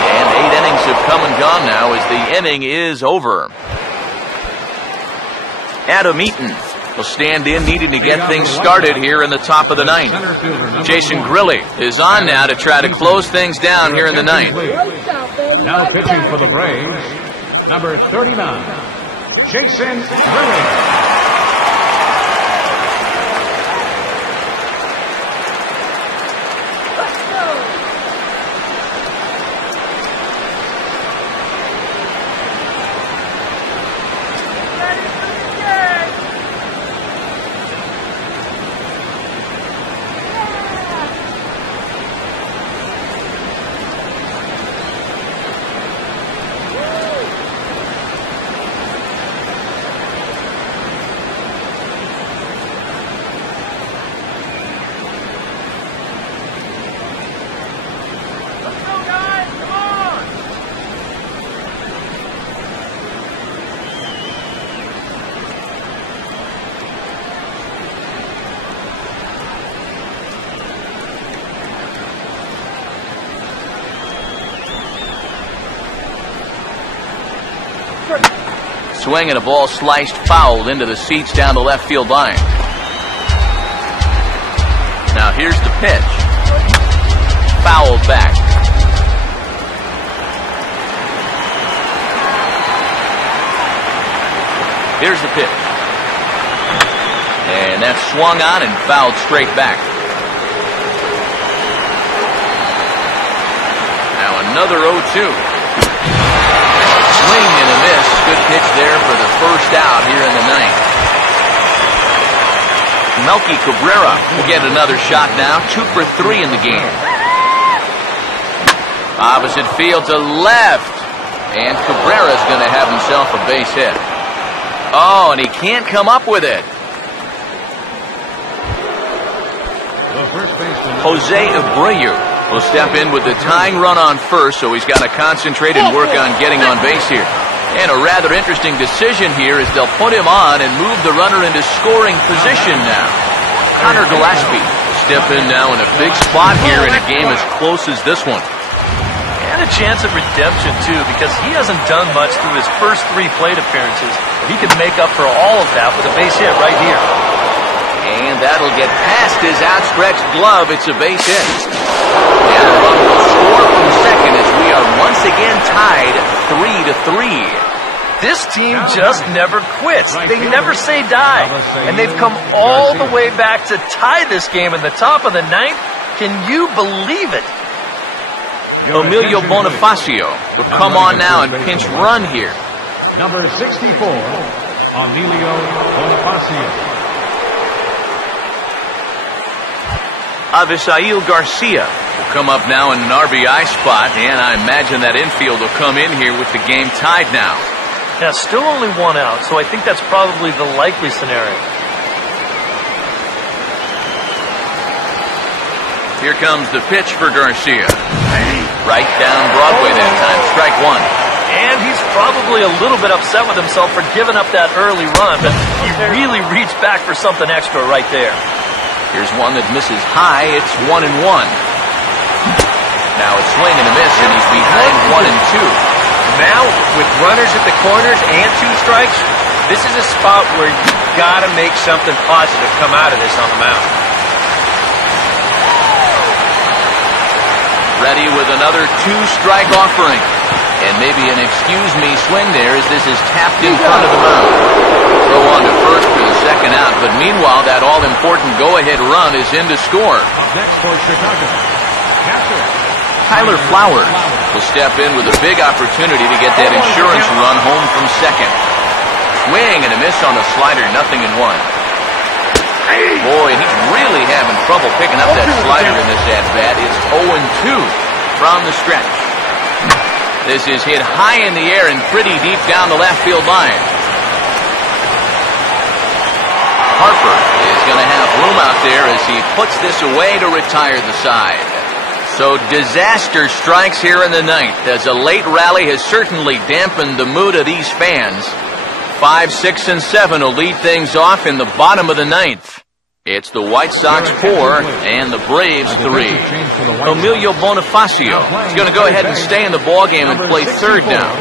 And 8 innings have come and gone now as the inning is over. Adam Eaton will stand in, needing to get things started here in the top of the ninth. Jason Grilli is on now to try to close things down here in the ninth. Now pitching for the Braves, number 39, Jason Grilli. Swing and a ball sliced foul into the seats down the left field line. Now here's the pitch. Fouled back. Here's the pitch. And that's swung on and fouled straight back. Now another 0-2. Swing and a miss. Good pitch there for the first out here in the ninth. Melky Cabrera will get another shot now. 2 for 3 in the game. Opposite field to left. And Cabrera's going to have himself a base hit. Oh, and he can't come up with it. Jose Abreu will step in with the tying run on first, so he's got to concentrate and work on getting on base here. And a rather interesting decision here is they'll put him on and move the runner into scoring position now. Connor Gillespie will step in now in a big spot here in a game as close as this one. And a chance at redemption, too, because he hasn't done much through his first 3 plate appearances. He can make up for all of that with a base hit right here. And that'll get past his outstretched glove. It's a base hit. And the run will score from second as we are once again tied 3-3. This team just never quits. They never say die. And they've come all the way back to tie this game in the top of the ninth. Can you believe it? Emilio Bonifacio will come on now and pinch run here. Number 64, Emilio Bonifacio. Avisail Garcia will come up now in an RBI spot, and I imagine that infield will come in here with the game tied now. Yeah, still only 1 out, so I think that's probably the likely scenario. Here comes the pitch for Garcia. Right down Broadway that time, strike 1. And he's probably a little bit upset with himself for giving up that early run, but he really reached back for something extra right there. Here's one that misses high. It's 1-1. Now a swing and a miss, and he's behind 1-2. Now, with runners at the corners and 2 strikes, this is a spot where you've got to make something positive come out of this on the mound. Ready with another 2-strike offering. And maybe an excuse-me swing there as this is tapped in front of the mound. Throw on to first for the second out, but meanwhile that all-important go-ahead run is in to score. Up next for Chicago, catcher Tyler Flowers will step in with a big opportunity to get that insurance run home from second. Swing and a miss on the slider, 0-1. Boy, he's really having trouble picking up that slider in this at-bat. It's 0-2 from the stretch. This is hit high in the air and pretty deep down the left field line. Harper is going to have room out there as he puts this away to retire the side. So disaster strikes here in the ninth as a late rally has certainly dampened the mood of these fans. 5, 6, and 7 will lead things off in the bottom of the ninth. It's the White Sox 4 and the Braves 3. Emilio Bonifacio is going to go ahead and stay in the ballgame and play third down.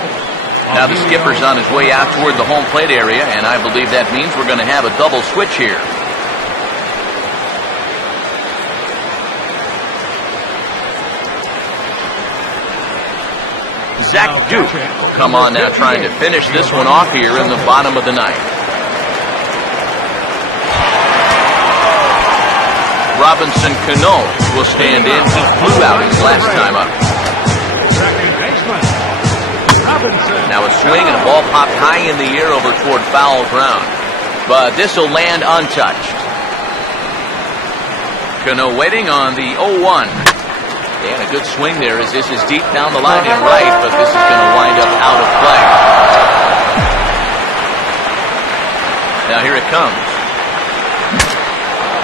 Now the skipper's on his way out toward the home plate area, and I believe that means we're going to have a double switch here. Zach Duke will come on now trying to finish this one off here in the bottom of the ninth. Robinson Cano will stand in. He flew out his last time up. second baseman Robinson. Now a swing and a ball popped high in the air over toward foul ground. But this will land untouched. Cano waiting on the 0-1. And a good swing there as this is deep down the line and right, but this is going to wind up out of play. Now here it comes.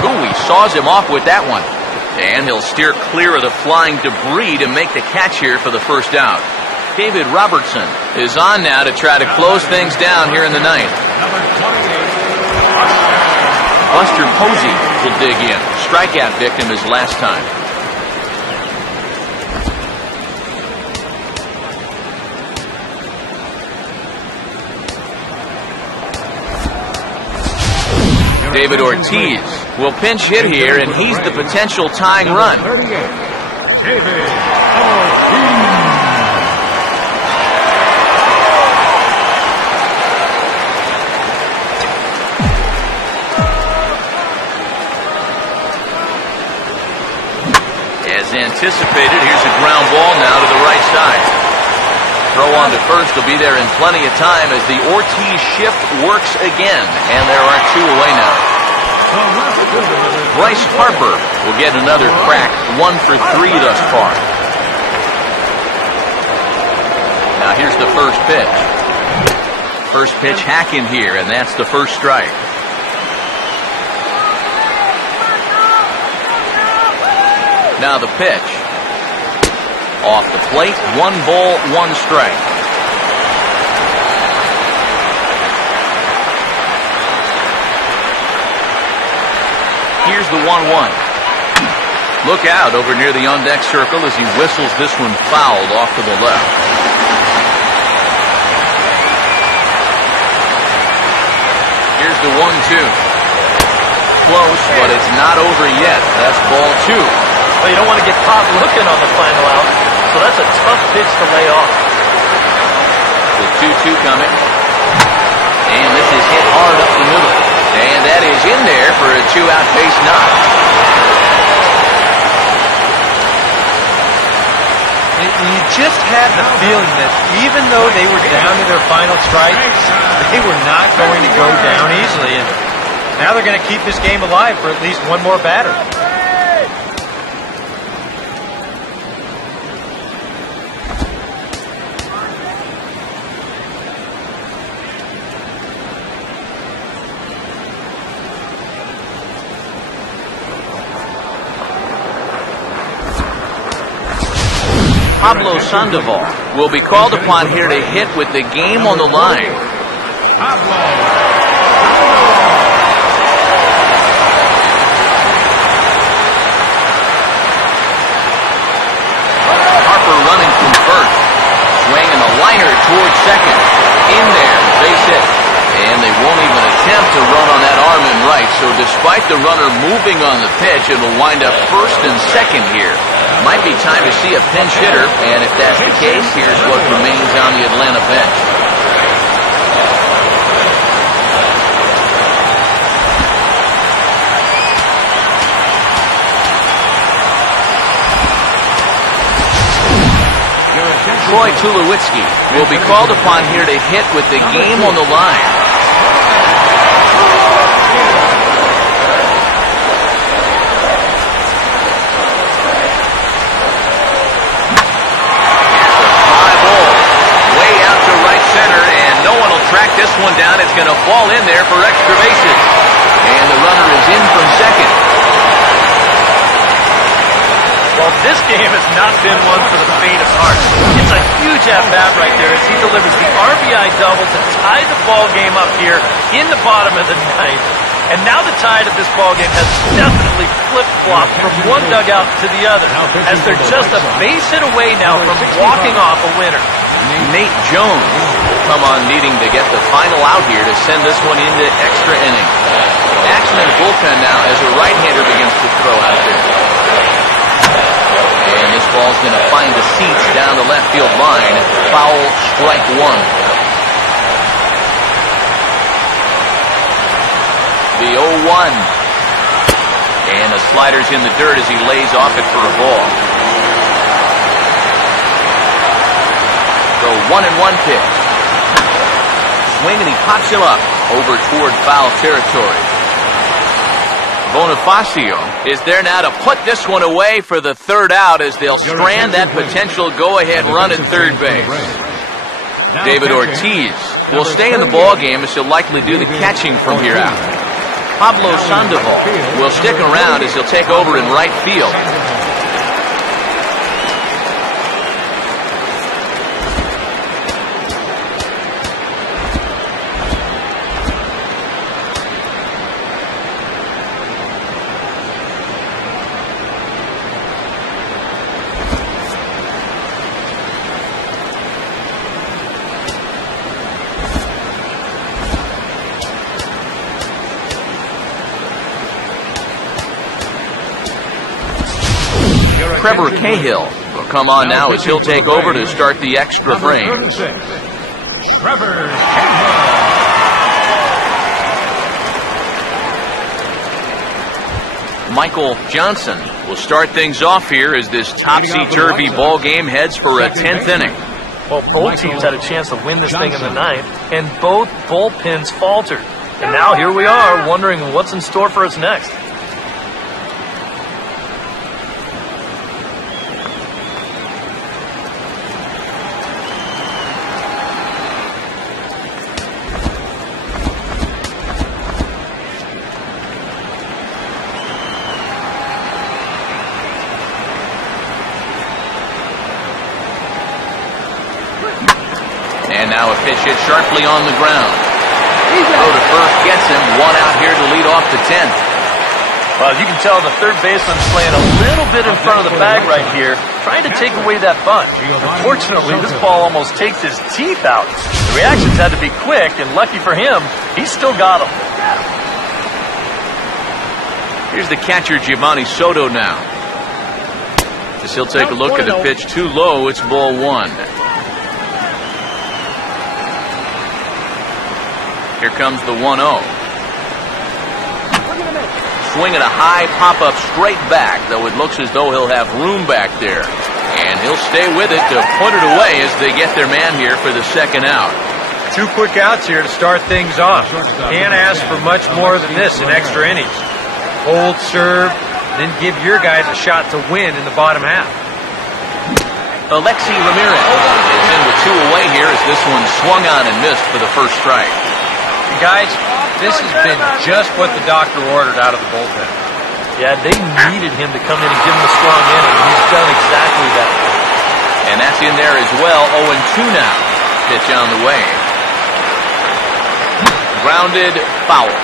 Ooh, he saws him off with that one. And he'll steer clear of the flying debris to make the catch here for the first out. David Robertson is on now to try to close things down here in the ninth. Number 28. Buster Posey will dig in. Strikeout victim his last time. David Ortiz will pinch hit here, and he's the potential tying run. 38. David Ortiz. As anticipated, here's a ground ball now to the right side. Throw on to first will be there in plenty of time as the Ortiz shift works again, and there are two away now. Bryce Harper will get another crack, 1 for 3 thus far. Now here's the first pitch. First pitch hacking here, and that's the first strike. Now the pitch. Off the plate, 1 ball, 1 strike. Here's the 1-1. Look out over near the on-deck circle as he whistles this one fouled off to the left. Here's the 1-2. Close, but it's not over yet. That's ball 2. Well, you don't want to get caught looking on the final out, so that's a tough pitch to lay off. The 2-2 coming. And this is hit hard up the middle. And that is in there for a 2-out base knock. You just had the feeling that even though they were down to their final strike, they were not going to go down easily. And now they're going to keep this game alive for at least one more batter. Pablo Sandoval will be called upon here to hit with the game on the line. Harper running from first. Swinging a liner towards second. In there, base hit. And they won't even attempt to run on that arm in right. So despite the runner moving on the pitch, it'll wind up first and second here. Might be time to see a pinch hitter, and if that's the case, here's what remains on the Atlanta bench. Troy Tulowitzki will be called upon here to hit with the game on the line. Track this one down. It's going to fall in there for extra bases. And the runner is in from second. Well, this game has not been one for the faint of heart. It's a huge at-bat right there as he delivers the RBI double to tie the ball game up here in the bottom of the ninth. And now the tide of this ball game has definitely flip-flopped from one dugout to the other, as they're just a base hit away now from walking off a winner. Nate Jones will come on needing to get the final out here to send this one into extra innings. Action in the bullpen now as a right-hander begins to throw out there. And this ball's going to find the seats down the left field line. Foul, strike one. The 0-1. And the slider's in the dirt as he lays off it for a ball. So 1-1 pitch. Swing and he pops him up over toward foul territory. Bonifacio is there now to put this one away for the third out as they'll strand that potential go-ahead run at third base. David Ortiz will stay in the ballgame as he'll likely do the catching from here out. Pablo Sandoval will stick around as he'll take over in right field. Trevor Cahill will come on now as he'll take over to start the extra frame. Trevor Cahill. Michael Johnson will start things off here as this topsy-turvy ball game heads for a 10th inning. Well, both teams had a chance to win this thing in the ninth, and both bullpens faltered. And now here we are wondering what's in store for us next. And now a pitch hit sharply on the ground. Throw to first gets him. One out here to lead off the 10th. Well, you can tell the third baseman's playing a little bit in front of the bag right here, trying to take away that bunt. Unfortunately, this ball almost takes his teeth out. The reactions had to be quick, and lucky for him, he still got them. Here's the catcher, Giovanni Soto now. As he'll take a look at the pitch too low, it's ball one. Here comes the 1-0. Swinging a high pop-up straight back, though it looks as though he'll have room back there. And he'll stay with it to put it away as they get their man here for the second out. 2 quick outs here to start things off. Can't ask for much more than this in extra innings. Hold, serve, then give your guys a shot to win in the bottom half. Alexi Ramirez is in with 2 away here as this one swung on and missed for the first strike. Guys, this has been just what the doctor ordered out of the bullpen. Yeah, they needed him to come in and give him a strong inning, and he's done exactly that. And that's in there as well. 0-2 now. Pitch on the way. Grounded, foul.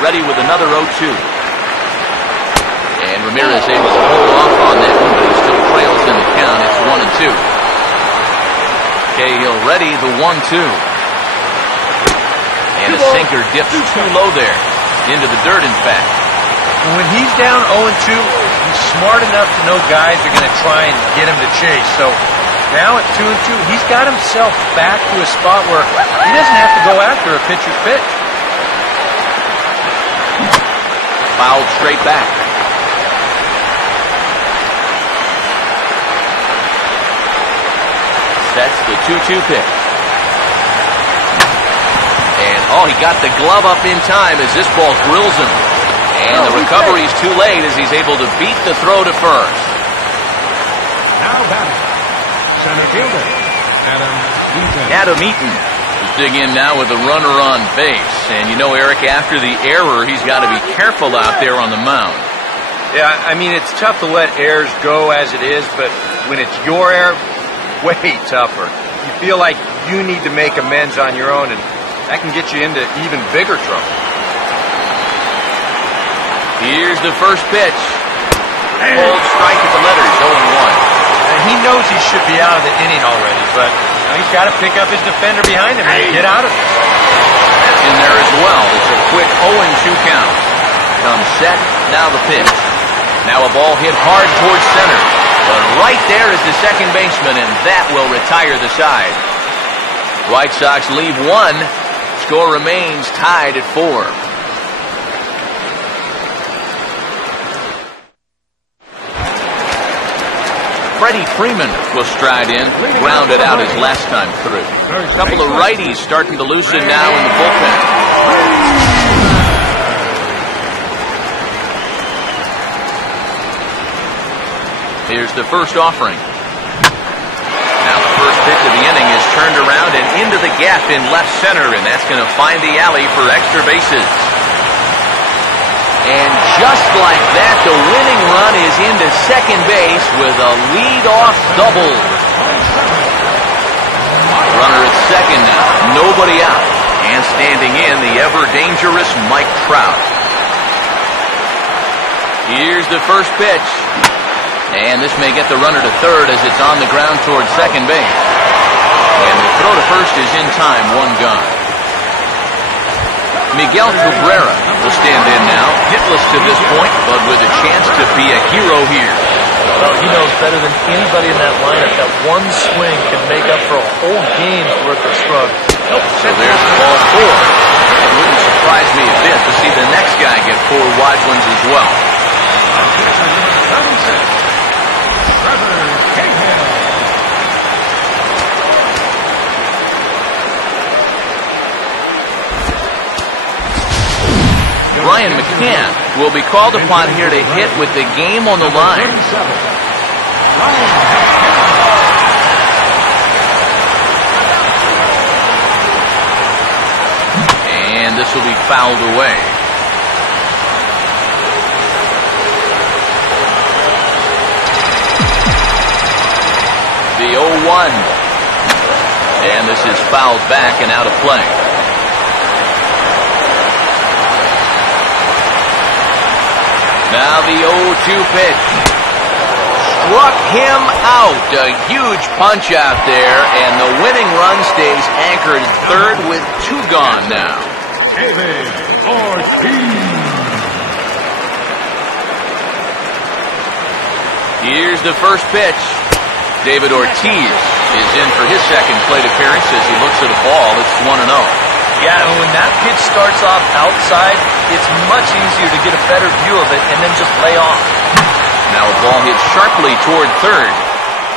Ready with another 0-2. And Ramirez able to hold off on that one, but he still trails in the count. It's 1-2. Cahill ready, the 1-2. And And the sinker dips too low there. Into the dirt, in fact. When he's down 0-2, he's smart enough to know guys are going to try and get him to chase. So now at 2-2, he's got himself back to a spot where he doesn't have to go after a pitcher's pitch. Fouled straight back. Sets the 2-2 pitch. And, he got the glove up in time as this ball drills him. And the recovery's too late as he's able to beat the throw to first. Now batting, center fielder, Adam Eaton is digging in now with a runner on base. And you know, Eric, after the error, he's got to be careful out there on the mound. Yeah, I mean, it's tough to let errors go as it is, but when it's your error, way tougher. You feel like you need to make amends on your own, and that can get you into even bigger trouble. Here's the first pitch. Bold strike at the letters, 0-1. He knows he should be out of the inning already, but he's got to pick up his defender behind him and get out of it. That's in there as well. It's a quick 0-2 count. Comes set, now the pitch. Now a ball hit hard towards center. But right there is the second baseman, and that will retire the side. White Sox leave one. Score remains tied at 4. Freddie Freeman will stride in, grounded out his last time through. A couple of righties starting to loosen now in the bullpen. Here's the first offering. Now the first pitch of the inning is turned around and into the gap in left center, and that's going to find the alley for extra bases. And just like that, the winning run is into second base with a lead-off double. Runner at second now, nobody out. And standing in, the ever-dangerous Mike Trout. Here's the first pitch. And this may get the runner to third as it's on the ground towards second base. And the throw to first is in time, one gone. Miguel Cabrera will stand in now, hitless to this point, but with a chance to be a hero here. Well, he knows better than anybody in that lineup that one swing can make up for a whole game's worth of struggle. So there's ball 4. It wouldn't surprise me a bit to see the next guy get 4 wide ones as well. Brian McCann will be called upon here to hit with the game on the line. And this will be fouled away. The 0-1. And this is fouled back and out of play. Now the 0-2 pitch. Struck him out. A huge punch out there, and the winning run stays anchored at third with 2 gone now. David Ortiz. Here's the first pitch. David Ortiz is in for his second plate appearance as he looks at a ball. It's 1-0. Yeah, when that pitch starts off outside, it's much easier to get a better view of it and then just lay off. Now a ball hits sharply toward third.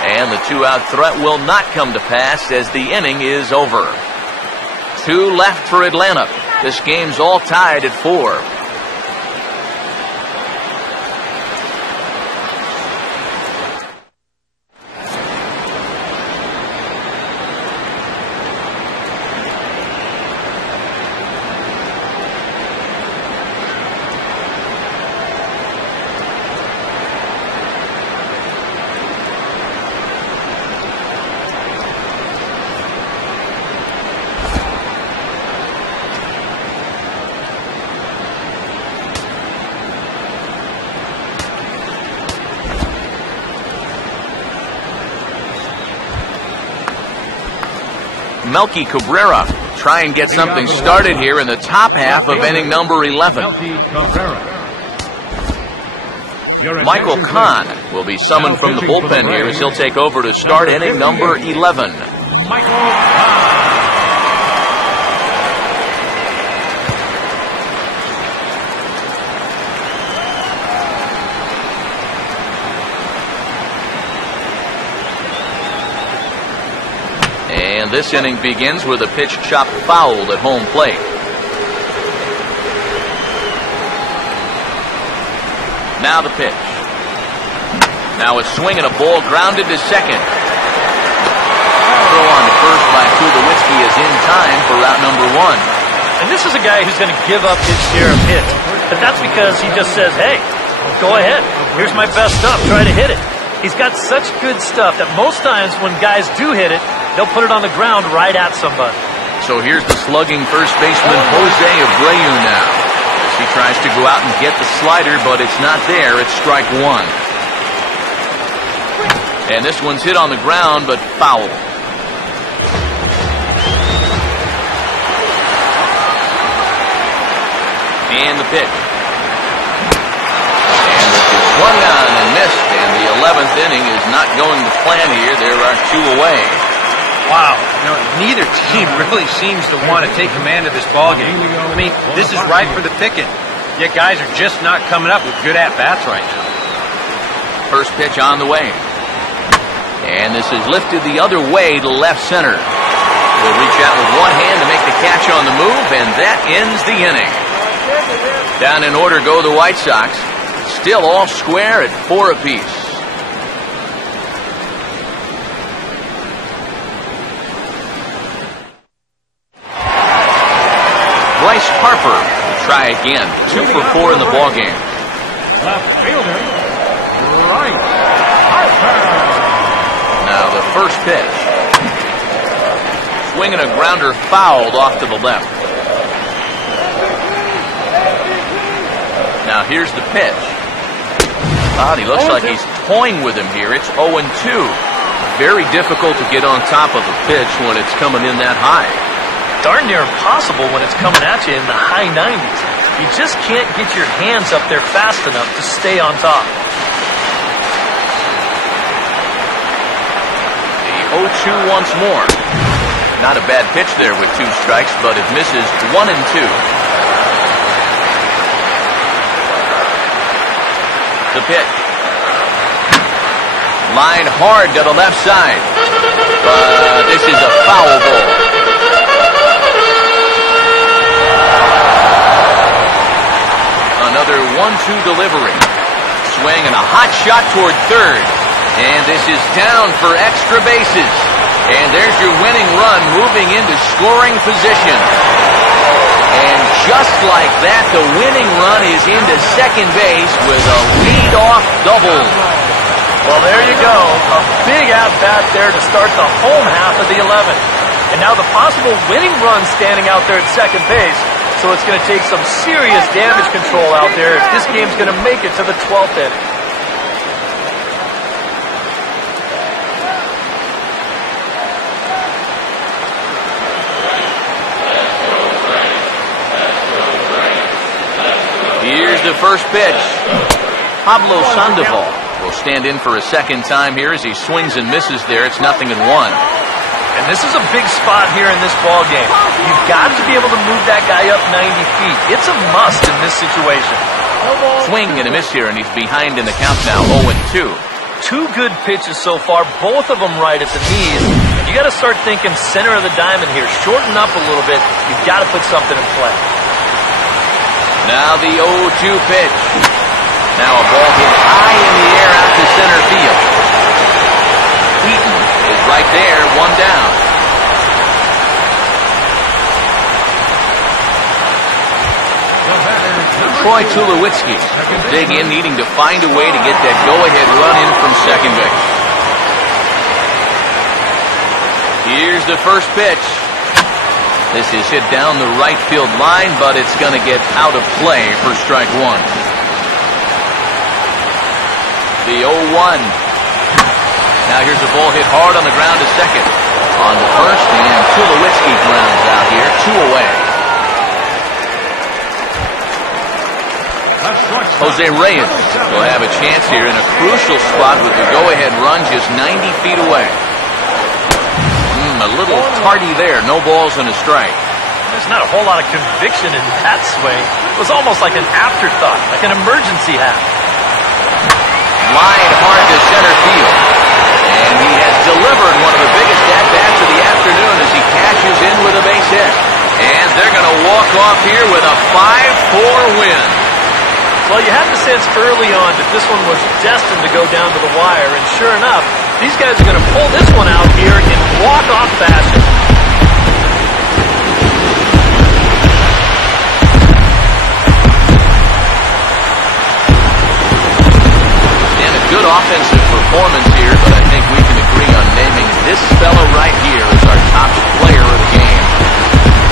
And the 2-out threat will not come to pass as the inning is over. 2 left for Atlanta. This game's all tied at 4. Melky Cabrera. Try and get something started here in the top half of inning number 11. Michael Kahn will be summoned from the bullpen here as he'll take over to start inning number 11. Michael Kahn. And this inning begins with a pitch chopped foul at home plate. Now the pitch. Now a swing and a ball grounded to second. Throw on to first by Tulowitzki is in time for route number 1. And this is a guy who's going to give up his share of hits. But that's because he just says, hey, go ahead. Here's my best stuff. Try to hit it. He's got such good stuff that most times when guys do hit it, they'll put it on the ground right at somebody. So here's the slugging first baseman Jose Abreu now. As he tries to go out and get the slider, but it's not there. It's strike 1. And this one's hit on the ground, but foul. And the pitch. And this is swung on and missed, and the 11th inning is not going to plan here. There are 2 away. Wow, neither team really seems to want to take command of this ballgame. I mean, this is ripe for the picking. Yet guys are just not coming up with good at-bats right now. First pitch on the way. And this is lifted the other way to left center. Will reach out with one hand to make the catch on the move, and that ends the inning. Down in order go the White Sox. Still all square at 4 apiece. Bryce Harper will try again. 2 for 4 in the ballgame. Left fielder, Bryce Harper. Now the first pitch. Swinging a grounder fouled off to the left. Now here's the pitch. He looks like he's toying with him here. It's 0-2. Very difficult to get on top of a pitch when it's coming in that high. Darn near impossible when it's coming at you in the high 90s. You just can't get your hands up there fast enough to stay on top. The 0-2 once more. Not a bad pitch there with 2 strikes, but it misses 1-2. The pitch. Line hard to the left side. But this is a foul ball. Another 1-2 delivery. Swing and a hot shot toward third. And this is down for extra bases. And there's your winning run moving into scoring position. And just like that, the winning run is into second base with a lead-off double. Well, there you go. A big at-bat there to start the home half of the 11th. And now the possible winning run standing out there at second base. So it's going to take some serious damage control out there if this game's going to make it to the 12th inning. Here's the first pitch. Pablo Sandoval will stand in for a second time here as he swings and misses there. It's 0-1. And this is a big spot here in this ball game. You've got to be able to move that guy up 90 feet. It's a must in this situation. Swing and a miss here, and he's behind in the count now, 0-2. 2 good pitches so far, both of them right at the knees. You got to start thinking center of the diamond here. Shorten up a little bit. You've got to put something in play. Now the 0-2 pitch. Now a ball hit high in the air out to center field. Eaton is right there, 1 down. Troy Tulowitzki dig in, needing to find a way to get that go-ahead run in from second base. Here's the first pitch. This is hit down the right field line, but it's going to get out of play for strike 1. The 0-1. Now here's a ball hit hard on the ground to second. On the first, and Tulowitzki grounds out here, 2 away. Jose Reyes will have a chance here in a crucial spot with the go-ahead run just 90 feet away. A little tardy there. No balls and a strike. There's not a whole lot of conviction in that swing. It was almost like an afterthought, like an emergency hat. Line hard to center field. And he has delivered one of the biggest at-bats of the afternoon as he cashes in with a base hit. And they're going to walk off here with a 5-4 win. Well, you had the sense early on that this one was destined to go down to the wire, and sure enough, these guys are going to pull this one out here in walk-off fashion. And a good offensive performance here, but I think we can agree on naming this fella right here as our top player of the game.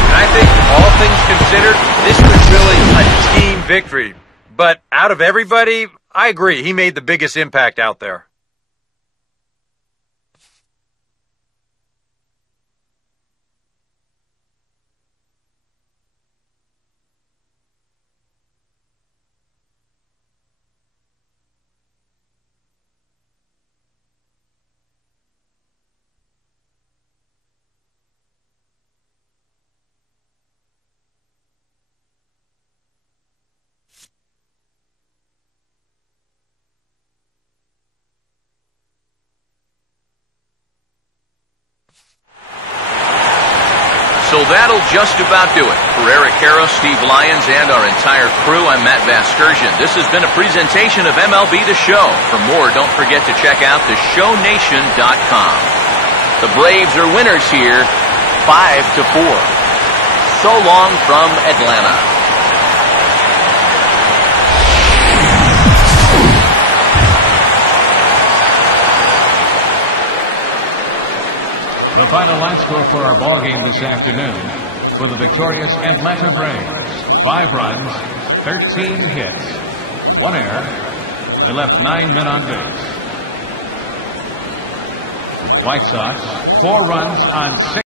And I think, all things considered, this was really a team victory. But out of everybody, I agree, he made the biggest impact out there. So that'll just about do it. For Eric Harrow, Steve Lyons, and our entire crew, I'm Matt Vasgersian. This has been a presentation of MLB The Show. For more, don't forget to check out theshownation.com. The Braves are winners here, 5-4. So long from Atlanta. The final line score for our ball game this afternoon for the victorious Atlanta Braves: 5 runs, 13 hits, 1 error. They left 9 men on base. The White Sox, 4 runs on 6.